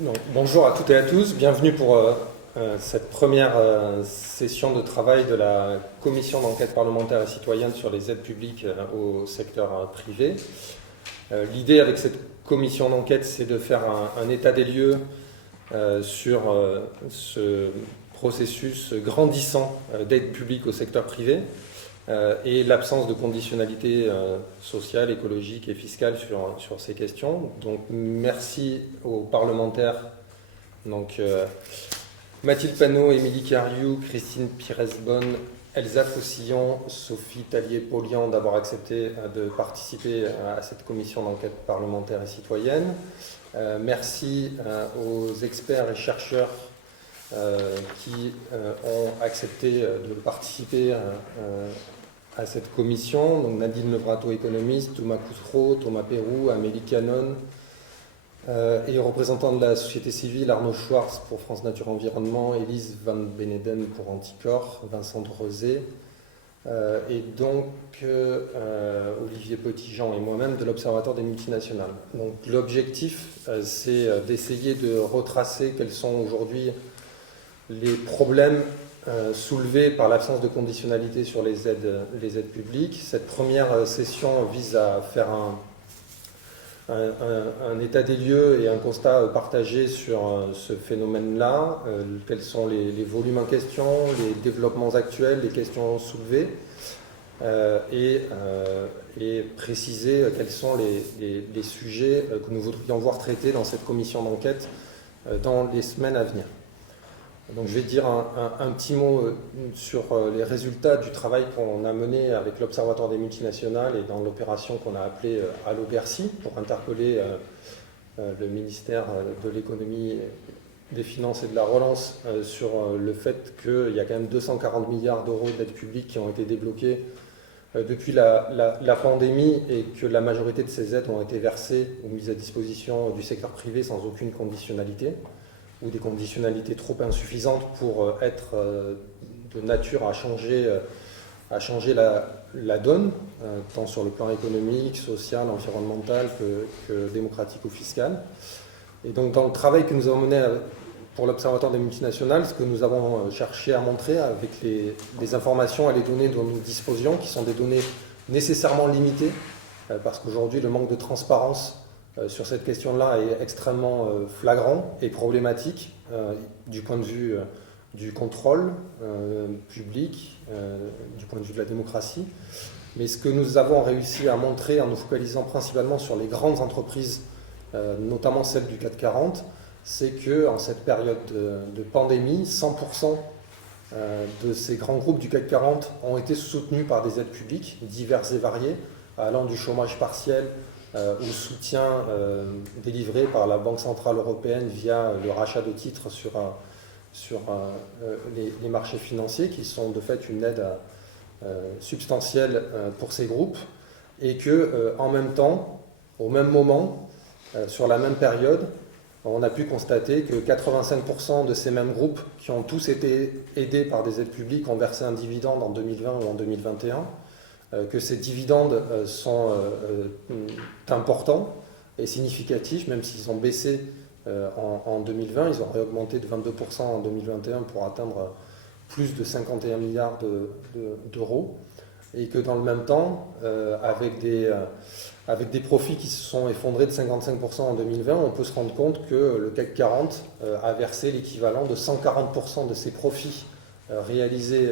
Donc, bonjour à toutes et à tous, bienvenue pour cette première session de travail de la commission d'enquête parlementaire et citoyenne sur les aides publiques au secteur privé. L'idée avec cette commission d'enquête, c'est de faire un état des lieux sur ce processus grandissant d'aide publique au secteur privé et l'absence de conditionnalité sociale, écologique et fiscale sur ces questions. Donc merci aux parlementaires, donc, Mathilde Panot, Émilie Cariou, Christine Pires-Bonne, Elsa Faucillon, Sophie Tallier-Polian d'avoir accepté de participer à cette commission d'enquête parlementaire et citoyenne. Merci aux experts et chercheurs qui ont accepté de participer à cette commission. Donc Nadine Levrato, économiste, Thomas Coutreau, Thomas Pérou, Amélie Canon, et les représentants de la société civile, Arnaud Schwartz pour France Nature Environnement, Élise Van Beneden pour Anticor, Vincent Drezé, et donc Olivier Petitjean et moi-même de l'Observatoire des multinationales. Donc l'objectif, c'est d'essayer de retracer quels sont aujourd'hui les problèmes soulevés par l'absence de conditionnalité sur les aides publiques. Cette première session vise à faire un état des lieux et un constat partagé sur ce phénomène-là, quels sont les volumes en question, les développements actuels, les questions soulevées, et préciser quels sont les sujets que nous voudrions voir traités dans cette commission d'enquête dans les semaines à venir. Donc je vais dire un petit mot sur les résultats du travail qu'on a mené avec l'Observatoire des multinationales et dans l'opération qu'on a appelée Allo Bercy pour interpeller le ministère de l'économie, des finances et de la relance sur le fait qu'il y a quand même 240 milliards d'euros d'aides publiques qui ont été débloquées depuis la pandémie et que la majorité de ces aides ont été versées ou mises à disposition du secteur privé sans aucune conditionnalité, ou des conditionnalités trop insuffisantes pour être de nature à changer la donne, tant sur le plan économique, social, environnemental que démocratique ou fiscal. Et donc dans le travail que nous avons mené pour l'Observatoire des multinationales, ce que nous avons cherché à montrer avec les informations et les données dont nous disposions, qui sont des données nécessairement limitées, parce qu'aujourd'hui le manque de transparence sur cette question-là est extrêmement flagrant et problématique du point de vue du contrôle public, du point de vue de la démocratie. Mais ce que nous avons réussi à montrer en nous focalisant principalement sur les grandes entreprises, notamment celles du CAC 40, c'est qu'en cette période de pandémie, 100% de ces grands groupes du CAC 40 ont été soutenus par des aides publiques diverses et variées, allant du chômage partiel au soutien délivré par la Banque Centrale Européenne via le rachat de titres sur les marchés financiers, qui sont de fait une aide substantielle pour ces groupes, et que en même temps, au même moment, sur la même période, on a pu constater que 85% de ces mêmes groupes qui ont tous été aidés par des aides publiques ont versé un dividende en 2020 ou en 2021, que ces dividendes sont importants et significatifs, même s'ils ont baissé en 2020, ils ont réaugmenté de 22% en 2021 pour atteindre plus de 51 milliards d'euros, et que dans le même temps, avec des profits qui se sont effondrés de 55% en 2020, on peut se rendre compte que le CAC 40 a versé l'équivalent de 140% de ses profits réalisés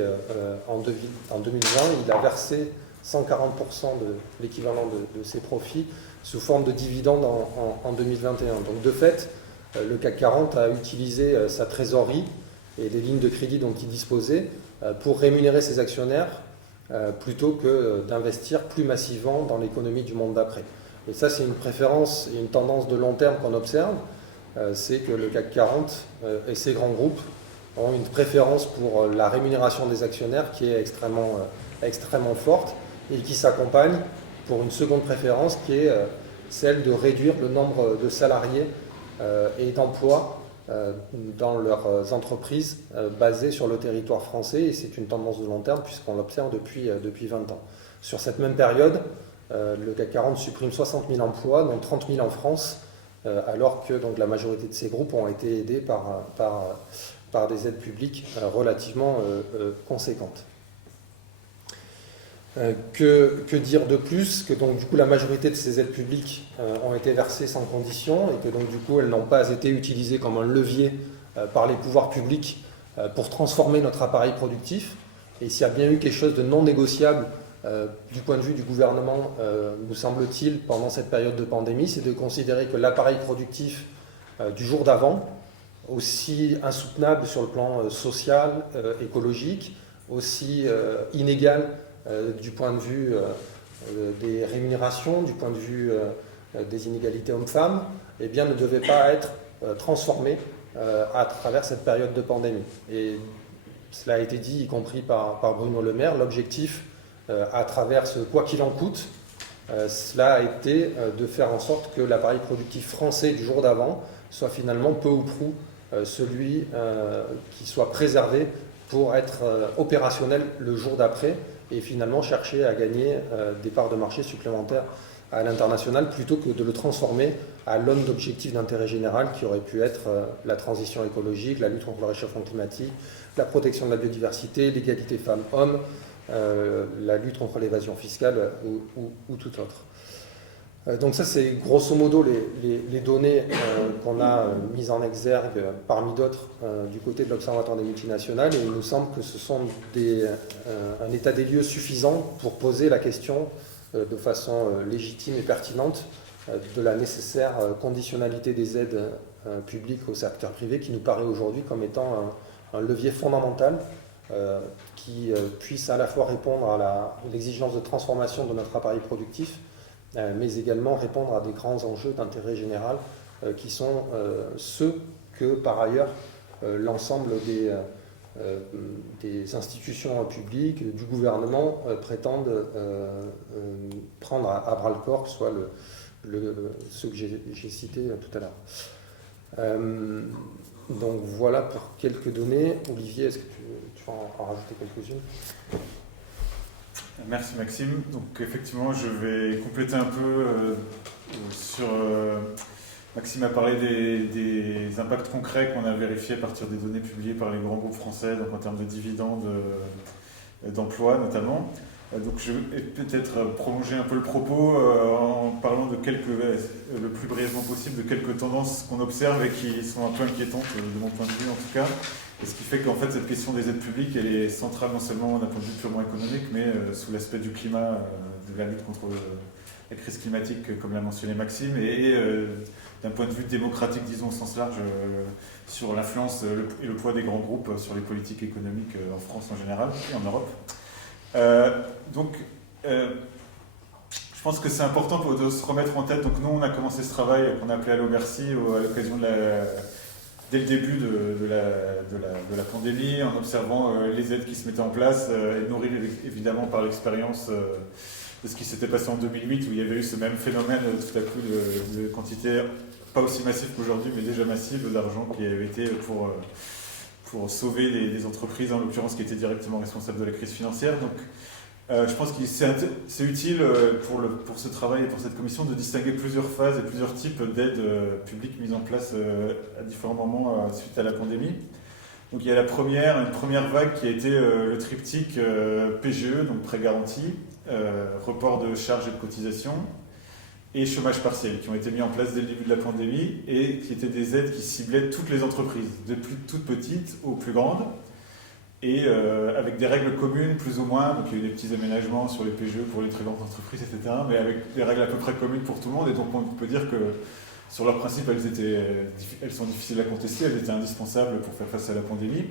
en 2020. Il a versé 140% de l'équivalent de ses profits sous forme de dividendes en 2021. Donc de fait, le CAC 40 a utilisé sa trésorerie et les lignes de crédit dont il disposait pour rémunérer ses actionnaires plutôt que d'investir plus massivement dans l'économie du monde d'après. Et ça, c'est une préférence et une tendance de long terme qu'on observe, c'est que le CAC 40 et ses grands groupes ont une préférence pour la rémunération des actionnaires qui est extrêmement forte, et qui s'accompagne pour une seconde préférence qui est celle de réduire le nombre de salariés et d'emplois dans leurs entreprises basées sur le territoire français, et c'est une tendance de long terme puisqu'on l'observe depuis 20 ans. Sur cette même période, le CAC 40 supprime 60 000 emplois, dont 30 000 en France, alors que donc, la majorité de ces groupes ont été aidés par des aides publiques relativement conséquentes. Que dire de plus que donc, du coup, la majorité de ces aides publiques ont été versées sans condition et que donc, du coup, elles n'ont pas été utilisées comme un levier par les pouvoirs publics pour transformer notre appareil productif. Et s'il y a bien eu quelque chose de non négociable du point de vue du gouvernement, nous semble-t-il, pendant cette période de pandémie, c'est de considérer que l'appareil productif du jour d'avant, aussi insoutenable sur le plan social, écologique, aussi inégal du point de vue des rémunérations, du point de vue des inégalités hommes-femmes, eh bien, ne devait pas être transformé à travers cette période de pandémie. Et cela a été dit, y compris par Bruno Le Maire, l'objectif à travers ce quoi qu'il en coûte, cela a été de faire en sorte que l'appareil productif français du jour d'avant soit finalement peu ou prou celui qui soit préservé pour être opérationnel le jour d'après et finalement chercher à gagner des parts de marché supplémentaires à l'international plutôt que de le transformer à l'aune d'objectifs d'intérêt général qui auraient pu être la transition écologique, la lutte contre le réchauffement climatique, la protection de la biodiversité, l'égalité femmes-hommes, la lutte contre l'évasion fiscale ou tout autre. Donc ça, c'est grosso modo les données qu'on a mises en exergue parmi d'autres du côté de l'Observatoire des multinationales et il nous semble que ce sont un état des lieux suffisant pour poser la question de façon légitime et pertinente de la nécessaire conditionnalité des aides publiques au secteur privé qui nous paraît aujourd'hui comme étant un levier fondamental qui puisse à la fois répondre à l'exigence de transformation de notre appareil productif, mais également répondre à des grands enjeux d'intérêt général qui sont ceux que, par ailleurs, l'ensemble des institutions publiques, du gouvernement, prétendent prendre à bras-le-corps, que ce soit ceux que j'ai cités tout à l'heure. Donc voilà pour quelques données. Olivier, est-ce que tu vas en rajouter quelques-unes ? Merci Maxime. Donc effectivement, je vais compléter un peu sur... Maxime a parlé des impacts concrets qu'on a vérifiés à partir des données publiées par les grands groupes français, donc en termes de dividendes, d'emplois notamment. Donc je vais peut-être prolonger un peu le propos en parlant le plus brièvement possible de quelques tendances qu'on observe et qui sont un peu inquiétantes de mon point de vue en tout cas. Et ce qui fait qu'en fait cette question des aides publiques elle est centrale non seulement d'un point de vue purement économique mais sous l'aspect du climat, de la lutte contre la crise climatique comme l'a mentionné Maxime et d'un point de vue démocratique disons au sens large sur l'influence et le poids des grands groupes sur les politiques économiques en France en général et en Europe. Je pense que c'est important de se remettre en tête. Donc nous, on a commencé ce travail qu'on a appelé Allo Bercy à l'occasion dès le début de la pandémie, en observant les aides qui se mettaient en place et nourries évidemment par l'expérience de ce qui s'était passé en 2008 où il y avait eu ce même phénomène tout à coup de quantité pas aussi massive qu'aujourd'hui mais déjà massive d'argent qui avait été pour sauver des entreprises, en l'occurrence qui étaient directement responsables de la crise financière. Donc, je pense que c'est utile pour ce travail et pour cette commission de distinguer plusieurs phases et plusieurs types d'aides publiques mises en place à différents moments suite à la pandémie. Donc, il y a une première vague qui a été le triptyque PGE, donc prêt garanti, report de charges et de cotisations, et chômage partiel, qui ont été mis en place dès le début de la pandémie et qui étaient des aides qui ciblaient toutes les entreprises, de toutes petites aux plus grandes, et avec des règles communes plus ou moins, donc il y a eu des petits aménagements sur les PGE pour les très grandes entreprises, etc., mais avec des règles à peu près communes pour tout le monde, et donc on peut dire que sur leur principe, elles sont difficiles à contester, elles étaient indispensables pour faire face à la pandémie.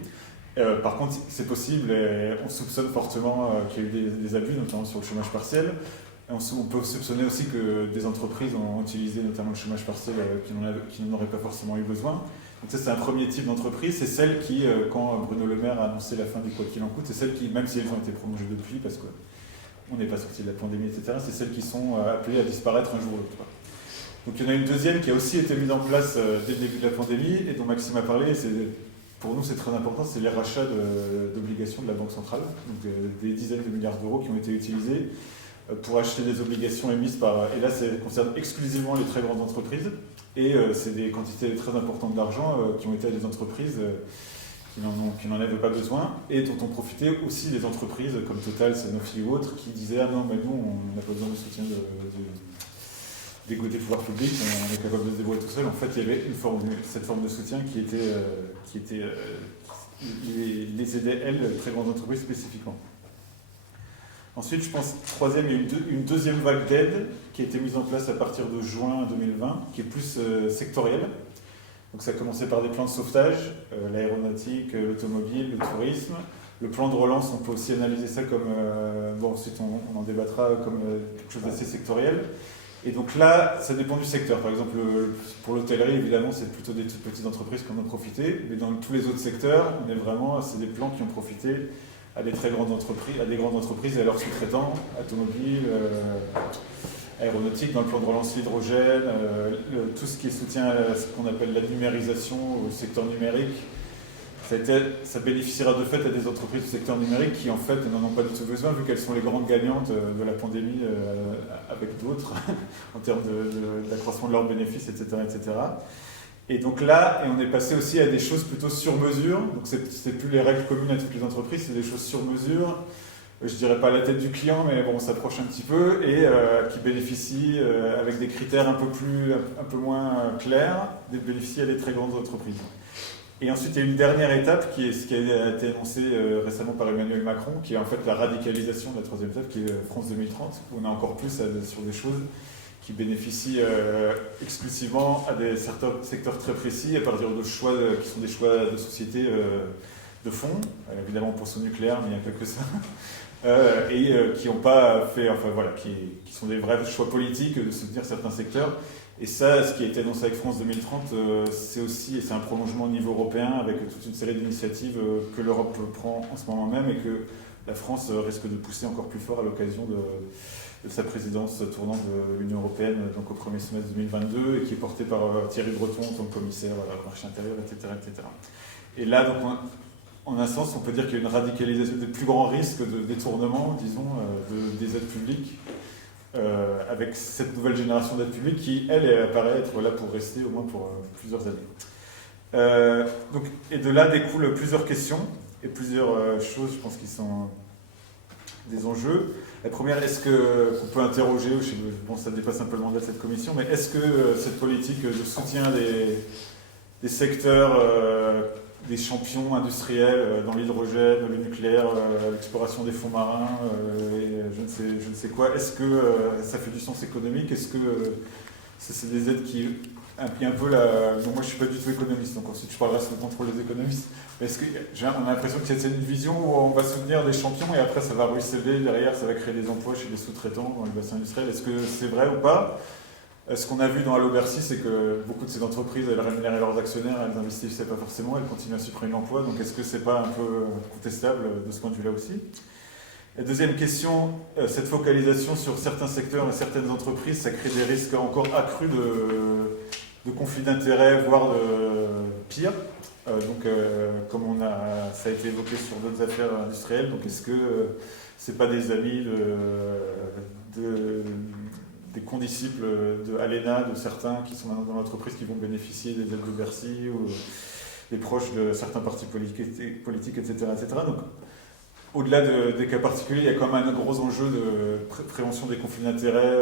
Par contre, c'est possible, et on soupçonne fortement qu'il y a eu des abus, notamment sur le chômage partiel. On peut soupçonner aussi que des entreprises ont utilisé notamment le chômage partiel qui n'en auraient pas forcément eu besoin. Donc ça, c'est un premier type d'entreprise. C'est celle qui, quand Bruno Le Maire a annoncé la fin du quoi qu'il en coûte, c'est celles qui, même si elles ont été prolongées depuis, parce qu'on n'est pas sorti de la pandémie, etc., c'est celles qui sont appelées à disparaître un jour ou l'autre. Donc il y en a une deuxième qui a aussi été mise en place dès le début de la pandémie, et dont Maxime a parlé, pour nous c'est très important, c'est les rachats d'obligations de la Banque centrale, donc des dizaines de milliards d'euros qui ont été utilisés pour acheter des obligations émises par... Et là, ça concerne exclusivement les très grandes entreprises. Et c'est des quantités très importantes d'argent qui ont été à des entreprises qui n'en avaient pas besoin et dont ont profité aussi des entreprises comme Total, Sanofi ou autres qui disaient « Ah non, mais nous, on n'a pas besoin de soutien des pouvoirs publics, on est capable de se débrouiller tout seul. » En fait, il y avait cette forme de soutien qui les aidait, elles, très grandes entreprises spécifiquement. Ensuite, je pense, troisième, il y a une deuxième vague d'aide qui a été mise en place à partir de juin 2020, qui est plus sectorielle. Donc ça a commencé par des plans de sauvetage, l'aéronautique, l'automobile, le tourisme. Le plan de relance, on peut aussi analyser ça comme, ensuite on en débattra, comme quelque chose d'assez sectoriel. Et donc là, ça dépend du secteur. Par exemple, pour l'hôtellerie, évidemment, c'est plutôt des toutes petites entreprises qui en ont profité. Mais dans tous les autres secteurs, c'est des plans qui ont profité à des très grandes entreprises, à des grandes entreprises et à leurs sous-traitants, automobiles, aéronautique, dans le plan de relance l'hydrogène, tout ce qui est soutien à ce qu'on appelle la numérisation au secteur numérique. Ça bénéficiera de fait à des entreprises du secteur numérique qui en fait n'en ont pas du tout besoin vu qu'elles sont les grandes gagnantes de la pandémie avec d'autres en termes d'accroissement de leurs bénéfices, etc., etc. Et donc là, on est passé aussi à des choses plutôt sur mesure. Donc c'est plus les règles communes à toutes les entreprises, c'est des choses sur mesure. Je dirais pas à la tête du client, mais bon, on s'approche un petit peu et qui bénéficient avec des critères un peu moins clairs, bénéficient à des très grandes entreprises. Et ensuite, il y a une dernière étape qui est ce qui a été annoncé récemment par Emmanuel Macron, qui est en fait la radicalisation de la troisième étape, qui est France 2030, où on a encore plus sur des choses qui bénéficient exclusivement à des secteurs très précis, à partir de choix qui sont des choix de société de fond, évidemment pour son nucléaire, mais il n'y a pas que ça, qui n'ont pas fait, qui sont des vrais choix politiques de soutenir certains secteurs. Et ça, ce qui a été annoncé avec France 2030, c'est un prolongement au niveau européen avec toute une série d'initiatives que l'Europe prend en ce moment même et que la France risque de pousser encore plus fort à l'occasion de sa présidence tournante de l'Union européenne donc au premier semestre 2022 et qui est portée par Thierry Breton en tant que commissaire au marché intérieur, etc., etc. Et là, donc, en un sens, on peut dire qu'il y a une radicalisation des plus grands risques de détournement, disons, des aides publiques. Avec cette nouvelle génération d'aides publiques qui, elle, apparaît être là pour rester au moins pour plusieurs années. Et de là découlent plusieurs questions et plusieurs choses, je pense, qui sont des enjeux. La première, est-ce qu'on peut interroger, bon, ça dépasse un peu le mandat de cette commission, mais est-ce que cette politique de soutien des secteurs, des champions industriels dans l'hydrogène, le nucléaire, l'exploration des fonds marins, et je ne sais quoi. Est-ce que ça fait du sens économique? Est-ce que c'est des aides qui impliquent un peu la... Bon, moi, je ne suis pas du tout économiste, donc ensuite je parlerai sous le contrôle des économistes. Mais on a l'impression que c'est une vision où on va soutenir des champions et après ça va ruisseler, derrière ça va créer des emplois chez les sous-traitants dans le bassin industriel. Est-ce que c'est vrai ou pas? Ce qu'on a vu dans Allo Bercy, c'est que beaucoup de ces entreprises, elles rémunéraient leurs actionnaires, elles n'investissaient pas forcément, elles continuent à supprimer l'emploi. Donc est-ce que c'est pas un peu contestable de ce point de vue-là aussi? La deuxième question, cette focalisation sur certains secteurs et certaines entreprises, ça crée des risques encore accrus de conflits d'intérêts, voire de pire. Comme ça a été évoqué sur d'autres affaires industrielles, donc est-ce que c'est pas des amis des condisciples de Alena, de certains qui sont maintenant dans l'entreprise qui vont bénéficier des aides de Bercy ou des proches de certains partis politiques, etc., etc. Donc, au-delà des cas particuliers, il y a quand même un gros enjeu de prévention des conflits d'intérêts,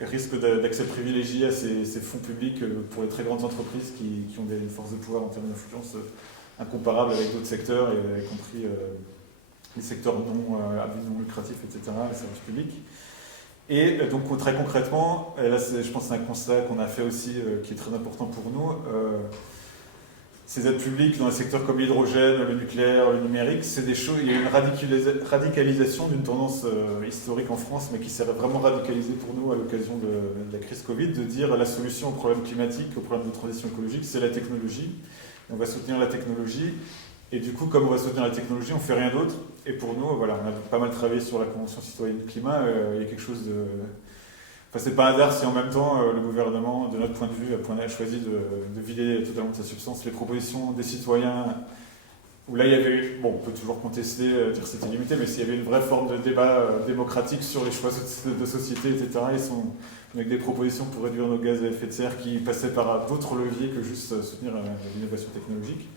risque d'accès privilégié à ces fonds publics pour les très grandes entreprises qui ont des forces de pouvoir en termes d'influence incomparables avec d'autres secteurs, y compris les secteurs à but non lucratif, etc., les services publics. Et donc très concrètement, et là je pense que c'est un constat qu'on a fait aussi qui est très important pour nous, ces aides publiques dans les secteurs comme l'hydrogène, le nucléaire, le numérique, c'est des choses, il y a une radicalisation d'une tendance historique en France, mais qui s'est vraiment radicalisée pour nous à l'occasion de la crise Covid, de dire la solution aux problèmes climatiques, aux problèmes de transition écologique, c'est la technologie. Et on va soutenir la technologie. Et du coup, comme on va soutenir la technologie, on ne fait rien d'autre. Et pour nous, voilà, on a pas mal travaillé sur la Convention citoyenne du climat. Il y a quelque chose de... Enfin, c'est pas un hasard si en même temps, le gouvernement, de notre point de vue, a choisi de vider totalement de sa substance les propositions des citoyens où là il y avait, bon, on peut toujours contester, dire que c'était limité, mais s'il y avait une vraie forme de débat démocratique sur les choix de société, etc., ils sont avec des propositions pour réduire nos gaz à effet de serre qui passaient par d'autres leviers que juste soutenir l'innovation technologique.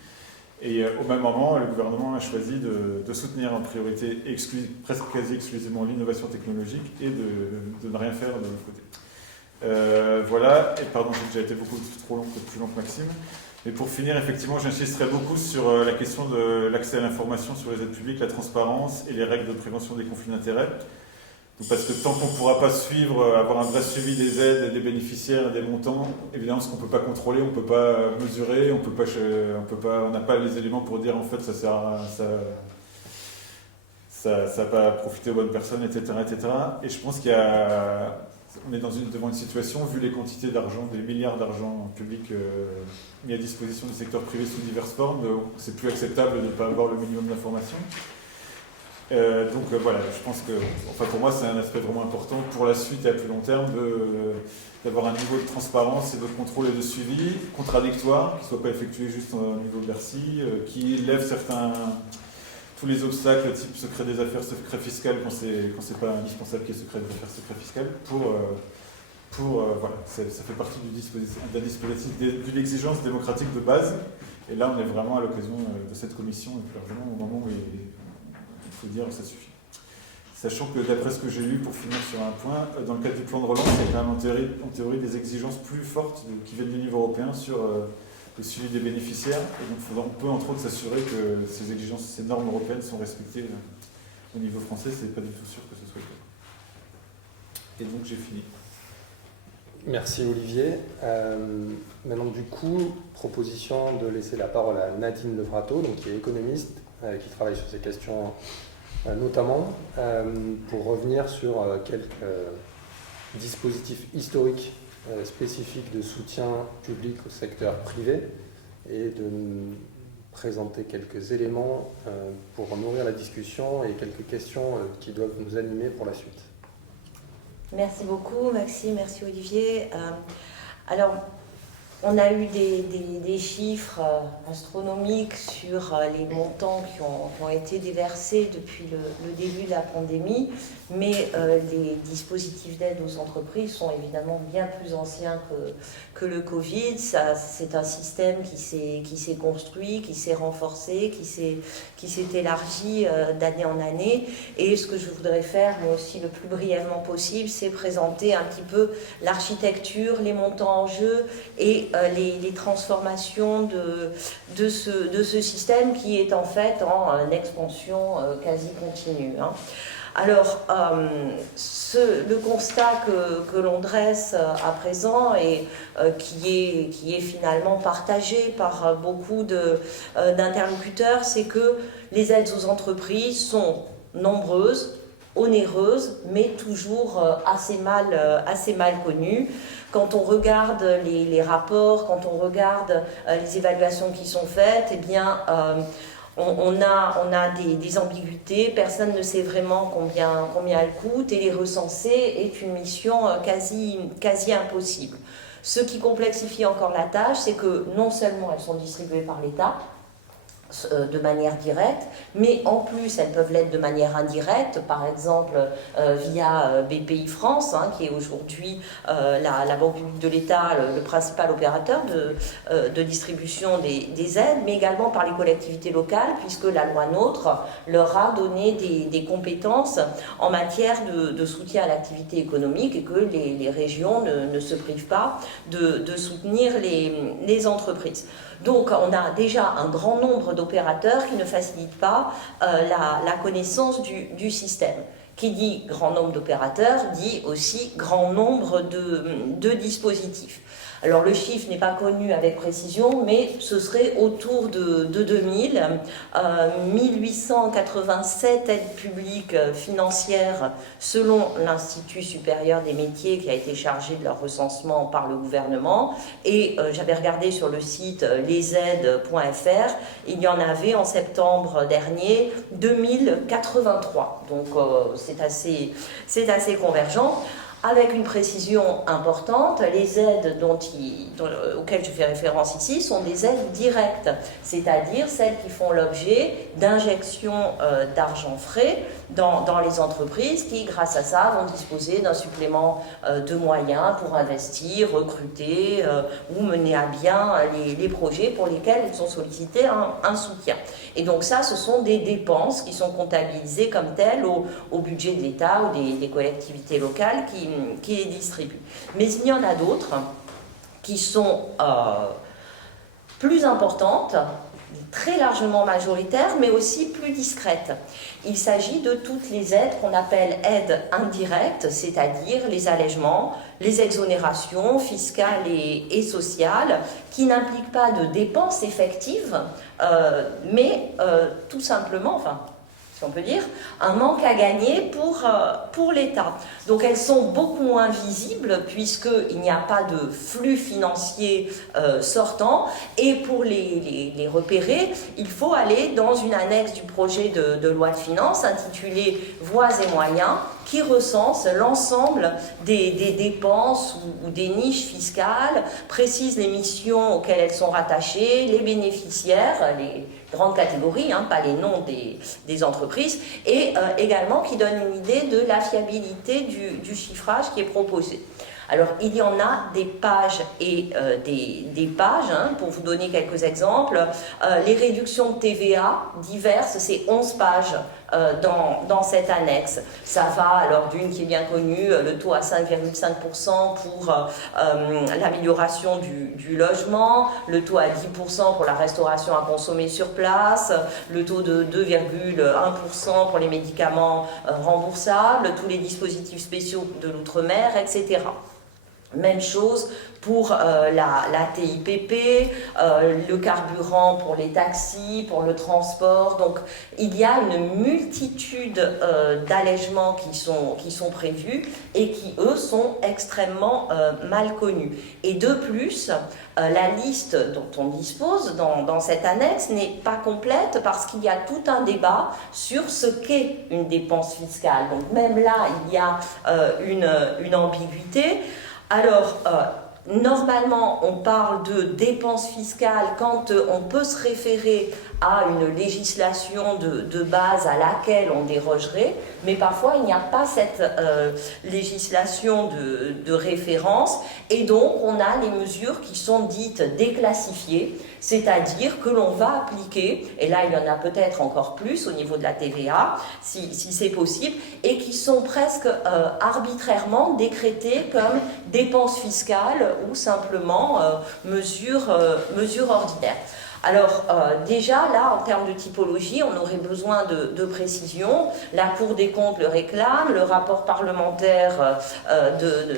Et au même moment, le gouvernement a choisi de soutenir en priorité presque quasi exclusivement l'innovation technologique et de ne rien faire de l'autre côté. Voilà, et pardon, j'ai déjà été beaucoup trop long, peut-être plus long que Maxime. Mais pour finir, effectivement, j'insisterai beaucoup sur la question de l'accès à l'information sur les aides publiques, la transparence et les règles de prévention des conflits d'intérêts. Parce que tant qu'on ne pourra pas suivre, avoir un vrai suivi des aides, des bénéficiaires, des montants, évidemment, ce qu'on ne peut pas contrôler, on ne peut pas mesurer, on n'a pas les éléments pour dire en fait ça n'a pas profité aux bonnes personnes, etc., etc. Et je pense on est devant une situation, vu les quantités d'argent, des milliards d'argent public mis à disposition du secteur privé sous diverses formes, c'est plus acceptable de ne pas avoir le minimum d'informations. Voilà, je pense que, enfin pour moi, c'est un aspect vraiment important pour la suite et à plus long terme d'avoir un niveau de transparence et de contrôle et de suivi contradictoire, qui ne soit pas effectué juste au niveau de Bercy, qui lève tous les obstacles type secret des affaires, secret fiscal, quand c'est pas indispensable qu'il y ait secret des affaires, secret fiscal, voilà, ça fait partie d'une exigence démocratique de base. Et là, on est vraiment à l'occasion de cette commission, et plus largement au moment où il faut dire que ça suffit. Sachant que d'après ce que j'ai lu, pour finir sur un point, dans le cadre du plan de relance, il y a quand même en théorie des exigences plus fortes qui viennent du niveau européen sur le suivi des bénéficiaires. Et donc on peut entre autres s'assurer que ces exigences, ces normes européennes sont respectées au niveau français. C'est pas du tout sûr que ce soit le cas. Et donc j'ai fini. Merci Olivier. Maintenant du coup, proposition de laisser la parole à Nadine Levrato, donc, qui est économiste, qui travaille sur ces questions notamment, pour revenir sur quelques dispositifs historiques spécifiques de soutien public au secteur privé et de nous présenter quelques éléments pour nourrir la discussion et quelques questions qui doivent nous animer pour la suite. Merci beaucoup Maxime, merci Olivier. Alors, on a eu des chiffres astronomiques sur les montants qui ont été déversés depuis le début de la pandémie, mais les dispositifs d'aide aux entreprises sont évidemment bien plus anciens que le Covid. C'est un système qui s'est construit, qui s'est renforcé, qui s'est élargi d'année en année. Et ce que je voudrais faire, moi aussi le plus brièvement possible, c'est présenter un petit peu l'architecture, les montants en jeu et les transformations de ce système qui est en fait en expansion quasi continue. Alors, le constat que l'on dresse à présent et qui est finalement partagé par beaucoup d'interlocuteurs, c'est que les aides aux entreprises sont nombreuses, onéreuses, mais toujours assez mal connues. Quand on regarde les rapports, quand on regarde les évaluations qui sont faites, eh bien, on a des ambiguïtés, personne ne sait vraiment combien elles coûtent, et les recenser est une mission quasi impossible. Ce qui complexifie encore la tâche, c'est que non seulement elles sont distribuées par l'État, de manière directe, mais en plus elles peuvent l'être de manière indirecte, par exemple via BPI France, qui est aujourd'hui la Banque publique de l'État, le principal opérateur de distribution des aides, mais également par les collectivités locales, puisque la loi NOTRe leur a donné des compétences en matière de soutien à l'activité économique et que les régions ne se privent pas de soutenir les entreprises. Donc on a déjà un grand nombre d'opérateurs qui ne facilitent pas la connaissance du système. Qui dit grand nombre d'opérateurs dit aussi grand nombre de dispositifs. Alors le chiffre n'est pas connu avec précision, mais ce serait autour de 2000, 1887 aides publiques financières selon l'Institut supérieur des métiers qui a été chargé de leur recensement par le gouvernement. Et j'avais regardé sur le site lesaides.fr, il y en avait en septembre dernier 2083. Donc c'est assez convergent. avec une précision importante, les aides auxquelles je fais référence ici sont des aides directes, c'est-à-dire celles qui font l'objet d'injections d'argent frais dans les entreprises qui, grâce à ça, vont disposer d'un supplément de moyens pour investir, recruter ou mener à bien les projets pour lesquels ils ont sollicité un soutien. Et donc ça, ce sont des dépenses qui sont comptabilisées comme telles au budget de l'État ou des collectivités locales qui les distribuent. Mais il y en a d'autres qui sont plus importantes, très largement majoritaires, mais aussi plus discrètes. Il s'agit de toutes les aides qu'on appelle aides indirectes, c'est-à-dire les allègements, les exonérations fiscales et sociales, qui n'impliquent pas de dépenses effectives, mais tout simplement, enfin, si on peut dire, un manque à gagner pour l'État. Donc elles sont beaucoup moins visibles puisqu'il n'y a pas de flux financier sortant, et pour les repérer, il faut aller dans une annexe du projet de loi de finances intitulée « Voies et moyens », qui recense l'ensemble des dépenses ou des niches fiscales, précise les missions auxquelles elles sont rattachées, les bénéficiaires, les grandes catégories, pas les noms des entreprises, et également qui donne une idée de la fiabilité du chiffrage qui est proposé. Alors, il y en a des pages et des pages, pour vous donner quelques exemples. Les réductions de TVA diverses, c'est 11 pages dans cette annexe. Ça va, alors d'une qui est bien connue, le taux à 5,5% pour l'amélioration du logement, le taux à 10% pour la restauration à consommer sur place, le taux de 2,1% pour les médicaments remboursables, tous les dispositifs spéciaux de l'outre-mer, etc. Même chose pour la TIPP, le carburant pour les taxis, pour le transport. Donc il y a une multitude d'allègements qui sont prévus et qui, eux, sont extrêmement mal connus. Et de plus, la liste dont on dispose dans cette annexe n'est pas complète parce qu'il y a tout un débat sur ce qu'est une dépense fiscale. Donc même là, il y a une ambiguïté. Alors, normalement, on parle de dépenses fiscales quand on peut se référer à une législation de base à laquelle on dérogerait, mais parfois il n'y a pas cette législation de référence, et donc on a les mesures qui sont dites déclassifiées, c'est-à-dire que l'on va appliquer, et là il y en a peut-être encore plus au niveau de la TVA, si c'est possible, et qui sont presque arbitrairement décrétées comme dépenses fiscales ou simplement mesures ordinaires. Alors déjà là, en termes de typologie, on aurait besoin de précision. La Cour des comptes le réclame, le rapport parlementaire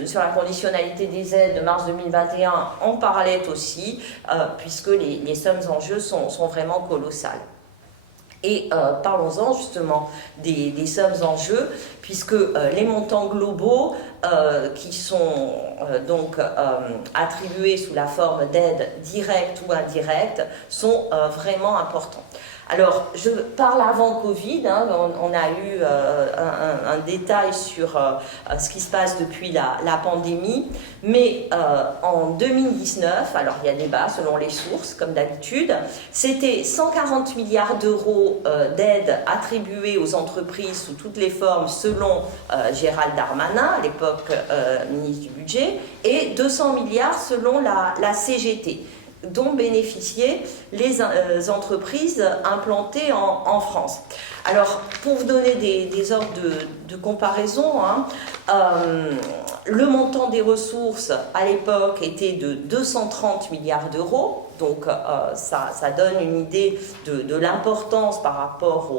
sur la conditionnalité des aides de mars 2021 en parlait aussi, puisque les sommes en jeu sont vraiment colossales. Et parlons-en justement des sommes en jeu, puisque les montants globaux qui sont donc attribués sous la forme d'aides directes ou indirectes sont vraiment importants. Alors, je parle avant Covid, on a eu un détail sur ce qui se passe depuis la pandémie, mais en 2019, alors il y a débat selon les sources, comme d'habitude, c'était 140 milliards d'euros d'aides attribuées aux entreprises sous toutes les formes selon Gérald Darmanin, à l'époque ministre du Budget, et 200 milliards selon la CGT, dont bénéficiaient les entreprises implantées en France. Alors, pour vous donner des ordres de comparaison, le montant des ressources à l'époque était de 230 milliards d'euros, donc ça donne une idée de l'importance par rapport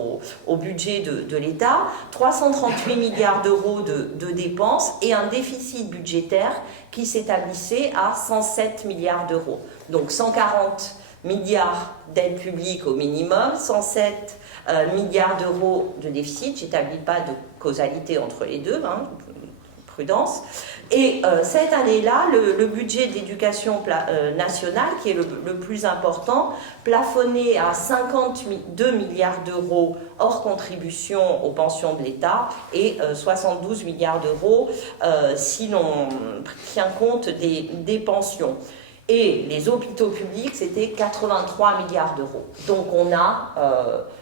au budget de l'État, 338 milliards d'euros de dépenses et un déficit budgétaire qui s'établissait à 107 milliards d'euros. Donc 140 milliards d'aides publiques au minimum, 107 milliards d'euros de déficit. J'établis pas de causalité entre les deux, jurisprudence. Et cette année-là, le budget d'éducation nationale, qui est le plus important, plafonné à 52 milliards d'euros hors contribution aux pensions de l'État et 72 milliards d'euros si l'on tient compte des pensions. Et les hôpitaux publics, c'était 83 milliards d'euros. Donc on a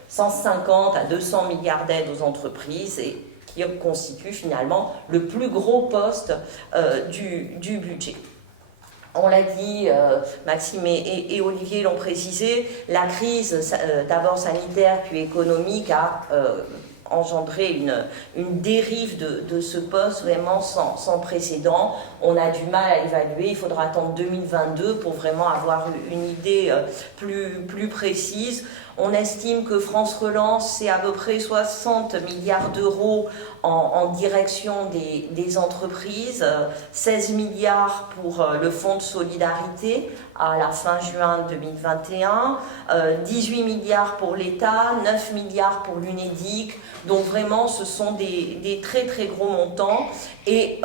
150 à 200 milliards d'aides aux entreprises et qui constitue finalement le plus gros poste du budget. On l'a dit, Maxime et Olivier l'ont précisé, la crise d'abord sanitaire puis économique a engendré une dérive de ce poste vraiment sans précédent. On a du mal à évaluer, il faudra attendre 2022 pour vraiment avoir une idée plus précise. On estime que France Relance, c'est à peu près 60 milliards d'euros en direction des entreprises, 16 milliards pour le Fonds de solidarité à la fin juin 2021, 18 milliards pour l'État, 9 milliards pour l'UNEDIC. Donc vraiment, ce sont des très très gros montants et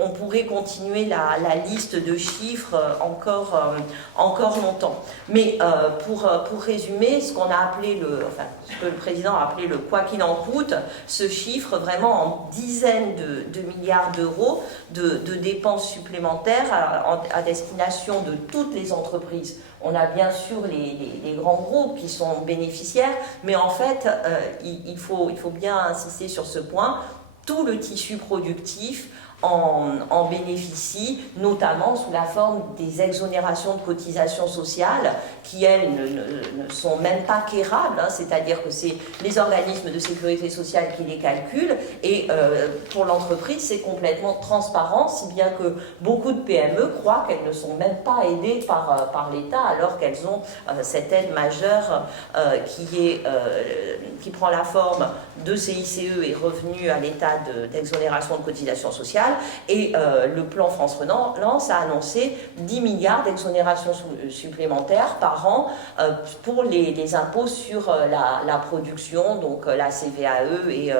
on pourrait continuer la liste de chiffres encore longtemps. Mais pour résumer, ce qu'on a appelé ce que le président a appelé le quoi qu'il en coûte, ce chiffre vraiment en dizaines de milliards d'euros de dépenses supplémentaires à destination de toutes les entreprises. On a bien sûr les grands groupes qui sont bénéficiaires, mais en fait, il faut bien insister sur ce point, tout le tissu productif en bénéficie, notamment sous la forme des exonérations de cotisations sociales qui, elles, ne sont même pas quérables, hein, c'est-à-dire que c'est les organismes de sécurité sociale qui les calculent et pour l'entreprise, c'est complètement transparent, si bien que beaucoup de PME croient qu'elles ne sont même pas aidées par l'État alors qu'elles ont cette aide majeure qui prend la forme de CICE et revenus à l'État d'exonération de cotisations sociales. Et le plan France Relance a annoncé 10 milliards d'exonérations supplémentaires par an pour les impôts sur la production, donc la CVAE et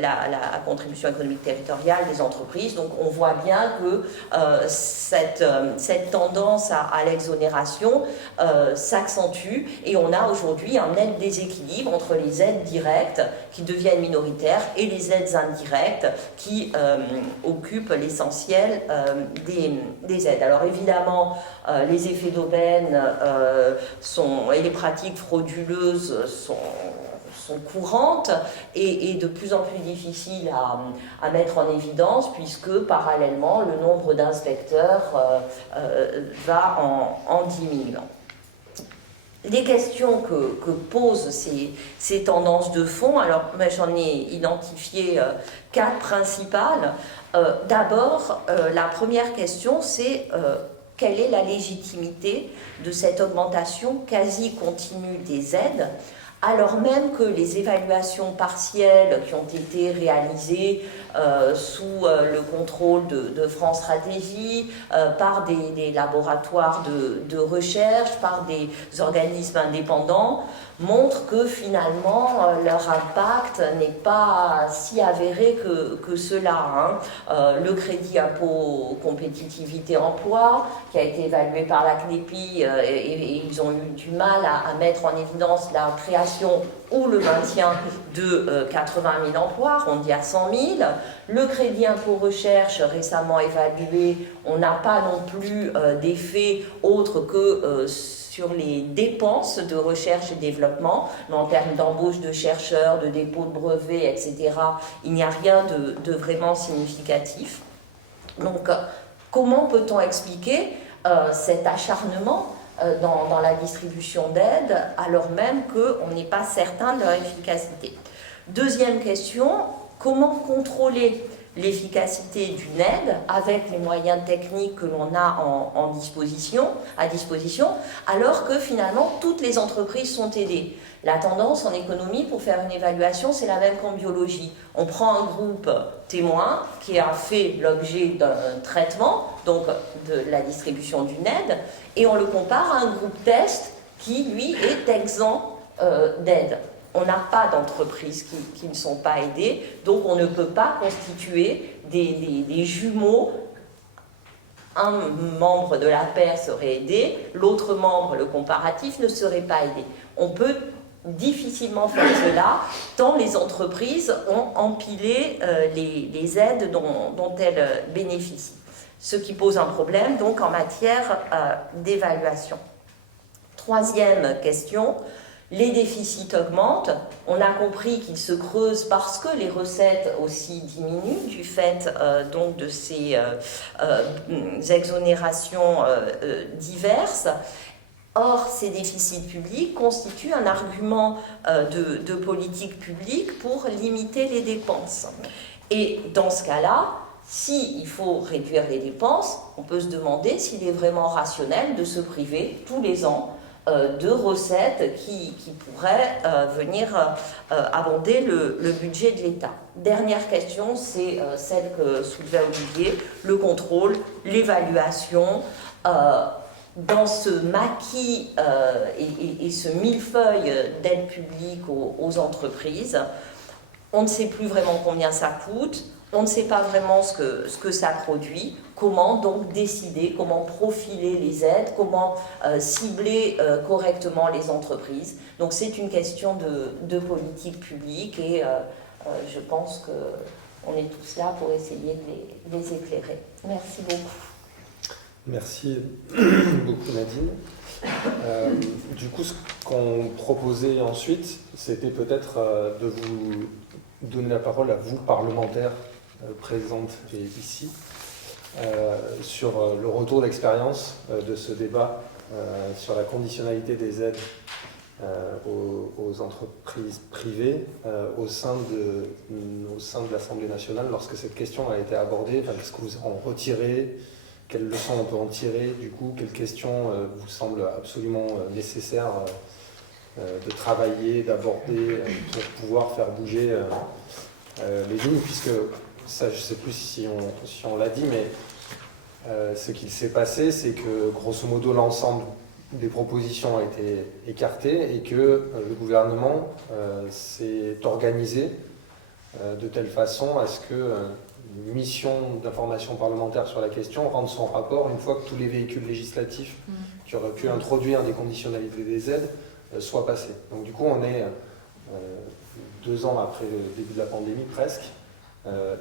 la contribution économique territoriale des entreprises. Donc on voit bien que cette tendance à l'exonération s'accentue et on a aujourd'hui un net déséquilibre entre les aides directes qui deviennent minoritaires et les aides indirectes qui occupent l'essentiel des aides. Alors évidemment, les effets d'aubaine et les pratiques frauduleuses sont courantes et de plus en plus difficiles à mettre en évidence puisque parallèlement le nombre d'inspecteurs va en diminuant. Les questions que posent ces tendances de fond, alors j'en ai identifié 4 principales. D'abord, la première question, c'est quelle est la légitimité de cette augmentation quasi continue des aides, alors même que les évaluations partielles qui ont été réalisées sous le contrôle de France Stratégie, par des laboratoires de recherche, par des organismes indépendants, montrent que finalement leur impact n'est pas si avéré que cela. Le crédit impôt compétitivité emploi, qui a été évalué par la CNEPI, et ils ont eu du mal à mettre en évidence la création ou le maintien de 80 000 emplois, arrondi à 100 000. Le crédit impôt recherche, récemment évalué, on n'a pas non plus d'effet autre que sur les dépenses de recherche et développement, mais en termes d'embauche de chercheurs, de dépôt de brevets, etc., il n'y a rien de vraiment significatif. Donc, comment peut-on expliquer cet acharnement dans la distribution d'aide, alors même qu'on n'est pas certain de leur efficacité? Deuxième question, comment contrôler l'efficacité d'une aide avec les moyens techniques que l'on a à disposition, alors que finalement toutes les entreprises sont aidées? La tendance en économie pour faire une évaluation, c'est la même qu'en biologie. On prend un groupe témoin qui a fait l'objet d'un traitement, donc de la distribution d'une aide, et on le compare à un groupe test qui, lui, est exempt d'aide. on n'a pas d'entreprises qui ne sont pas aidées, donc on ne peut pas constituer des jumeaux. Un membre de la paire serait aidé, l'autre membre, le comparatif, ne serait pas aidé. On peut difficilement faire cela tant les entreprises ont empilé les aides dont elles bénéficient. Ce qui pose un problème donc en matière d'évaluation. Troisième question, les déficits augmentent. On a compris qu'ils se creusent parce que les recettes aussi diminuent du fait donc de ces exonérations diverses. Or, ces déficits publics constituent un argument de politique publique pour limiter les dépenses. Et dans ce cas-là, s'il faut réduire les dépenses, on peut se demander s'il est vraiment rationnel de se priver tous les ans de recettes qui pourraient venir abonder le budget de l'État. Dernière question, c'est celle que soulevait Olivier, le contrôle, l'évaluation. Dans ce maquis et ce millefeuille d'aide publique aux entreprises, on ne sait plus vraiment combien ça coûte, on ne sait pas vraiment ce que ça produit, comment donc décider, comment profiler les aides, comment cibler correctement les entreprises. Donc c'est une question de politique publique et je pense qu'on est tous là pour essayer de les éclairer. Merci beaucoup. Merci beaucoup Nadine. Du coup, ce qu'on proposait ensuite, c'était peut-être de vous donner la parole à vous, parlementaires présentes et ici, sur le retour d'expérience de ce débat sur la conditionnalité des aides aux entreprises privées au sein de l'Assemblée nationale lorsque cette question a été abordée. Enfin, qu'est-ce que vous en retirez ? Quelles leçons on peut en tirer du coup? Quelles questions vous semblent absolument nécessaires de travailler, d'aborder pour pouvoir faire bouger les lignes? Puisque ça, je ne sais plus si on l'a dit, mais ce qu'il s'est passé, c'est que grosso modo l'ensemble des propositions a été écarté et que le gouvernement s'est organisé de telle façon à ce que une mission d'information parlementaire sur la question rende son rapport une fois que tous les véhicules législatifs qui auraient pu introduire des conditionnalités des aides soient passés. Donc du coup on est 2 ans après le début de la pandémie presque,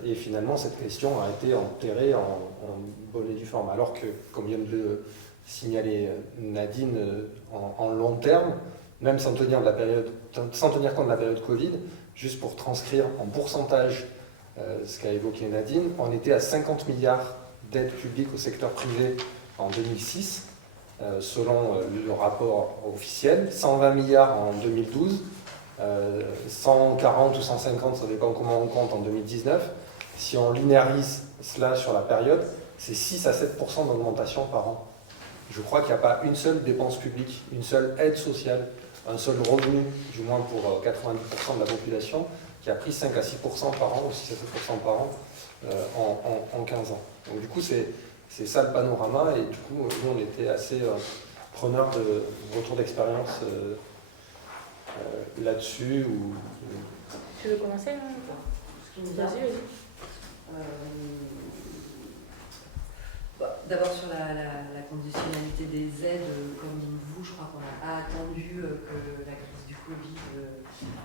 et finalement cette question a été enterrée en bonne et due forme, alors que, comme vient de le signaler Nadine, en long terme, même sans tenir compte de la période Covid, juste pour transcrire en pourcentage ce qu'a évoqué Nadine, on était à 50 milliards d'aides publiques au secteur privé en 2006, selon le rapport officiel, 120 milliards en 2012, 140 ou 150, ça dépend comment on compte, en 2019. Si on linéarise cela sur la période, c'est 6 à 7% d'augmentation par an. Je crois qu'il n'y a pas une seule dépense publique, une seule aide sociale, un seul revenu, du moins pour 90% de la population, qui a pris 5 à 6% par an, ou 6 à 7% par an en 15 ans. Donc du coup, c'est ça le panorama, et du coup, nous, on était assez preneurs de retour d'expérience là-dessus. Tu veux commencer là? Vas-y. D'abord sur la conditionnalité des aides, comme vous, je crois qu'on n'a pas attendu que la crise du Covid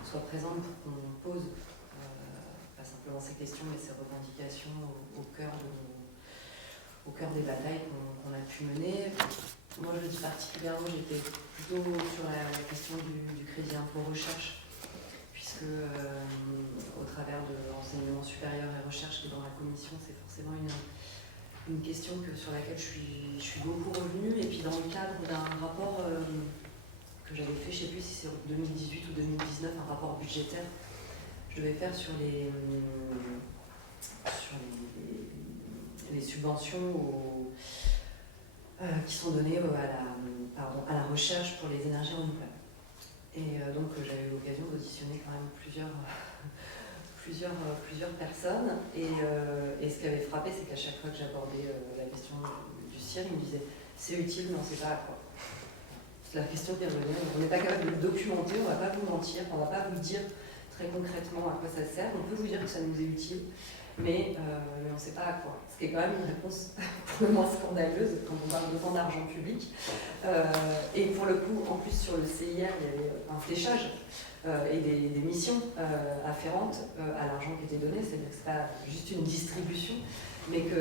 soit présente pour qu'on pose pas simplement ces questions mais ces revendications au cœur des batailles qu'on a pu mener. Moi je le dis particulièrement, j'étais plutôt sur la question du crédit impôt recherche, puisque au travers de l'enseignement supérieur et recherche qui est dans la commission, c'est forcément une question sur laquelle je suis beaucoup revenue, et puis dans le cadre d'un rapport que j'avais fait, je ne sais plus si c'est 2018 ou 2019, un rapport budgétaire, je vais faire sur les subventions qui sont données à la recherche pour les énergies renouvelables. Et donc j'avais eu l'occasion d'auditionner quand même plusieurs personnes, et ce qui avait frappé, c'est qu'à chaque fois que j'abordais la question du CIR, ils me disaient c'est utile mais on ne sait pas à quoi. c'est la question qui revenait. On n'est pas capable de le documenter, on ne va pas vous mentir, on ne va pas vous dire très concrètement à quoi ça sert. On peut vous dire que ça nous est utile, mais on ne sait pas à quoi. Ce qui est quand même une réponse pour le moins scandaleuse quand on parle d'autant d'argent public. Et pour le coup, en plus sur le CIR, il y avait un fléchage et des missions afférentes à l'argent qui était donné, c'est-à-dire que ce n'est pas juste une distribution, mais que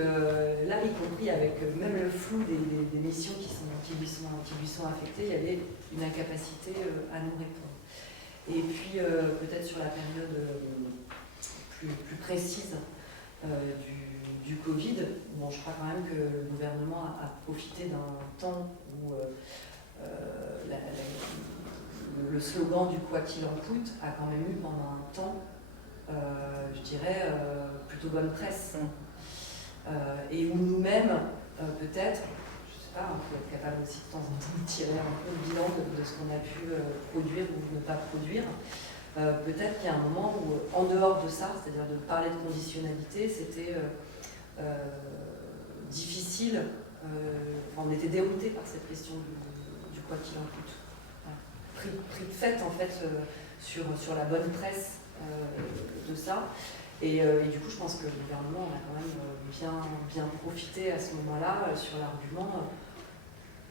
là, y compris avec même le flou des missions qui lui sont affectées, il y avait une incapacité à nous répondre. Et puis peut-être sur la période plus précise du Covid, bon, je crois quand même que le gouvernement a profité d'un temps où le slogan du « quoi qu'il en coûte » a quand même eu pendant un temps, je dirais, plutôt bonne presse. Et où nous-mêmes, peut-être, je ne sais pas, on peut être capable aussi de temps en temps de tirer un peu le bilan de ce qu'on a pu produire ou ne pas produire. Peut-être qu'il y a un moment où, en dehors de ça, c'est-à-dire de parler de conditionnalité, c'était difficile, on était dérouté par cette question du quoi qu'il en coûte. Voilà. Pris de fait, en fait, sur la bonne presse de ça. Et du coup, je pense que le gouvernement a quand même bien profité à ce moment-là sur l'argument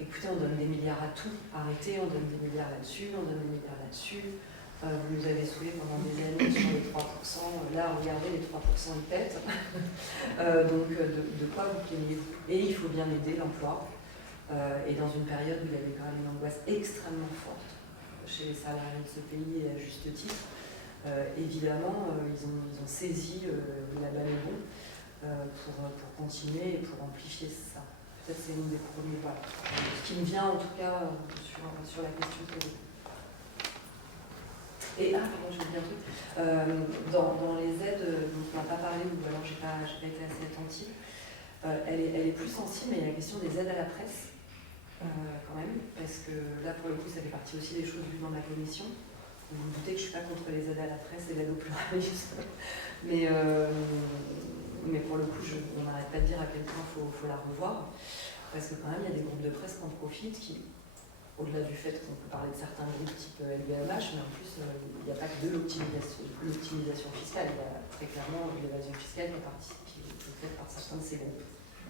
écoutez, on donne des milliards à tout, arrêtez, on donne des milliards là-dessus, on donne des milliards là-dessus. Vous nous avez saoulés pendant des années sur les 3%, là, regardez, les 3% ils pètent. Donc, de quoi vous plaignez-vous? Et il faut bien aider l'emploi. Et dans une période où il y avait quand même une angoisse extrêmement forte chez les salariés de ce pays, et à juste titre, évidemment, ils ont saisi la balle au bon pour continuer et pour amplifier ça. Peut-être c'est une des premiers pas. Ce qui me vient en tout cas sur la question que vous. Et pardon, je vais dire un truc. Dans les aides dont on n'a pas parlé, ou alors j'ai pas été assez attentive, elle est plus sensible, mais il y a la question des aides à la presse, quand même, parce que là, pour le coup, ça fait partie aussi des choses vues dans la commission. Vous vous doutez que je ne suis pas contre les aides à la presse et l'aide au pluralisme, mais pour le coup, on n'arrête pas de dire à quel point il faut la revoir, parce que quand même, il y a des groupes de presse qui en profitent, qui, au-delà du fait qu'on peut parler de certains groupes type LVMH, mais en plus, il n'y a pas que de l'optimisation fiscale, il y a très clairement l'évasion fiscale qui est faite par certains de ces groupes.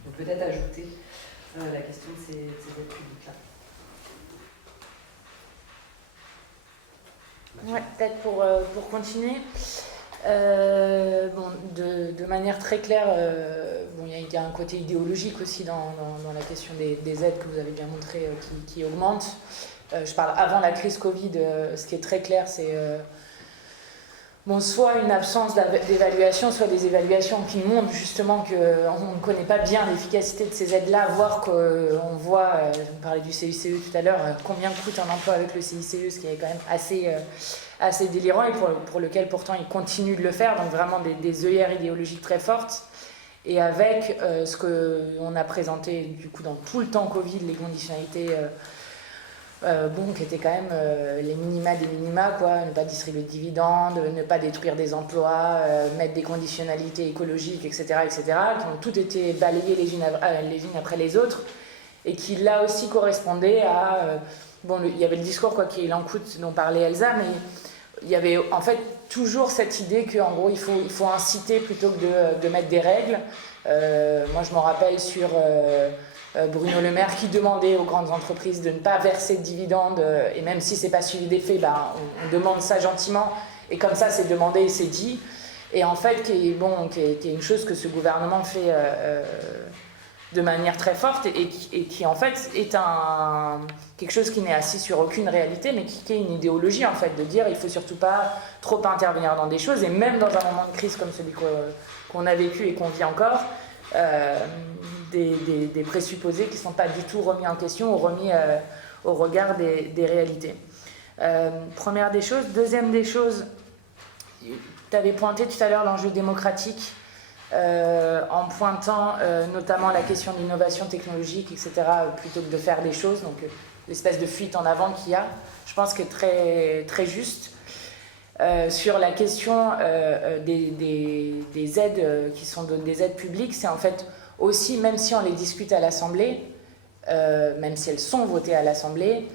Donc peut-être ajouter la question de ces aides publiques-là. Ouais, peut-être pour continuer. De manière très claire, il y a un côté idéologique aussi dans la question des aides que vous avez bien montré qui augmente. Je parle avant la crise Covid, ce qui est très clair, c'est soit une absence d'évaluation, soit des évaluations qui montrent justement qu'on ne connaît pas bien l'efficacité de ces aides-là, voire qu'on voit, on parlait du CICE tout à l'heure, combien coûte un emploi avec le CICE, ce qui est quand même assez délirant et pour lequel pourtant ils continuent de le faire, donc vraiment des œillères idéologiques très fortes. Et avec ce qu'on a présenté du coup dans tout le temps Covid, les conditionnalités qui étaient quand même les minima des minima, quoi, ne pas distribuer de dividendes, ne pas détruire des emplois, mettre des conditionnalités écologiques, etc., qui ont toutes été balayées les unes après les autres, et qui là aussi correspondaient à... il y avait le discours quoi qu'il en coûte dont parlait Elsa, mais il y avait en fait toujours cette idée qu'en gros il faut inciter plutôt que de mettre des règles. Moi je m'en rappelle sur Bruno Le Maire qui demandait aux grandes entreprises de ne pas verser de dividendes, et même si c'est pas suivi des faits, on demande ça gentiment, et comme ça c'est demandé et c'est dit. Et en fait qui est une chose que ce gouvernement fait de manière très forte et qui en fait est quelque chose qui n'est assis sur aucune réalité, mais qui est une idéologie en fait, de dire il faut surtout pas trop intervenir dans des choses, et même dans un moment de crise comme celui qu'on a vécu et qu'on vit encore, des présupposés qui ne sont pas du tout remis en question ou remis au regard des réalités. Première des choses. Deuxième des choses, tu avais pointé tout à l'heure l'enjeu démocratique, en pointant notamment la question de l'innovation technologique, etc., plutôt que de faire des choses, donc l'espèce de fuite en avant qu'il y a, je pense qu'elle est très, très juste. Sur la question des aides qui sont des aides publiques, c'est en fait aussi, même si on les discute à l'Assemblée, même si elles sont votées à l'Assemblée,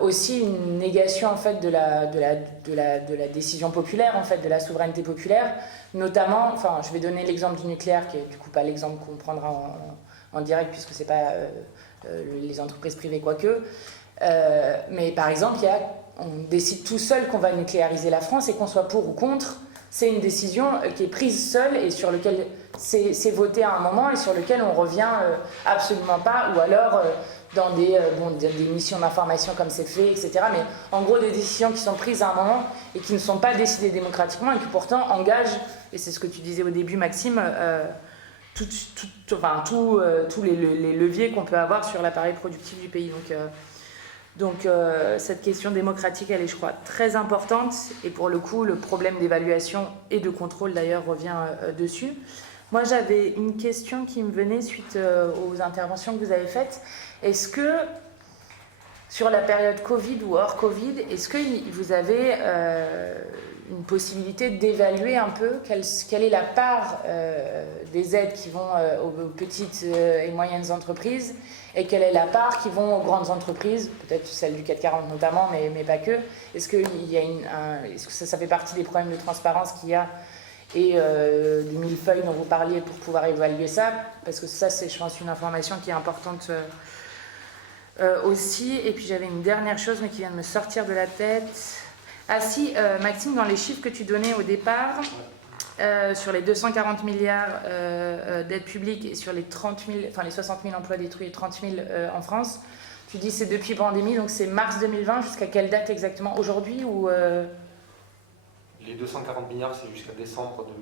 aussi une négation en fait de la décision populaire, en fait, de la souveraineté populaire, notamment, enfin, je vais donner l'exemple du nucléaire, qui est du coup pas l'exemple qu'on prendra en direct, puisque c'est pas les entreprises privées, quoique. Mais par exemple, on décide tout seul qu'on va nucléariser la France, et qu'on soit pour ou contre, c'est une décision qui est prise seule et sur laquelle c'est voté à un moment et sur lequel on revient absolument pas, ou alors dans des missions d'information comme c'est fait, etc. Mais en gros, des décisions qui sont prises à un moment et qui ne sont pas décidées démocratiquement et qui pourtant engagent, et c'est ce que tu disais au début, Maxime, tous les leviers qu'on peut avoir sur l'appareil productif du pays. Donc cette question démocratique, elle est, je crois, très importante. Et pour le coup, le problème d'évaluation et de contrôle, d'ailleurs, revient dessus. Moi, j'avais une question qui me venait suite aux interventions que vous avez faites. Est-ce que, sur la période Covid ou hors Covid, est-ce que vous avez une possibilité d'évaluer un peu quelle est la part des aides qui vont aux petites et moyennes entreprises, et quelle est la part qui vont aux grandes entreprises, peut-être celle du CAC 40 notamment, mais pas que. Est-ce que, est-ce que ça fait partie des problèmes de transparence qu'il y a, et du millefeuille dont vous parliez pour pouvoir évaluer ça? Parce que ça, c'est, je pense, une information qui est importante aussi. Et puis j'avais une dernière chose, mais qui vient de me sortir de la tête. Ah si, Maxime, dans les chiffres que tu donnais au départ, sur les 240 milliards d'aides publiques et sur les 60 000 emplois détruits et 30 000 en France, tu dis c'est depuis pandémie, donc c'est mars 2020, jusqu'à quelle date exactement? Aujourd'hui ou Les 240 milliards, c'est jusqu'à décembre 2000.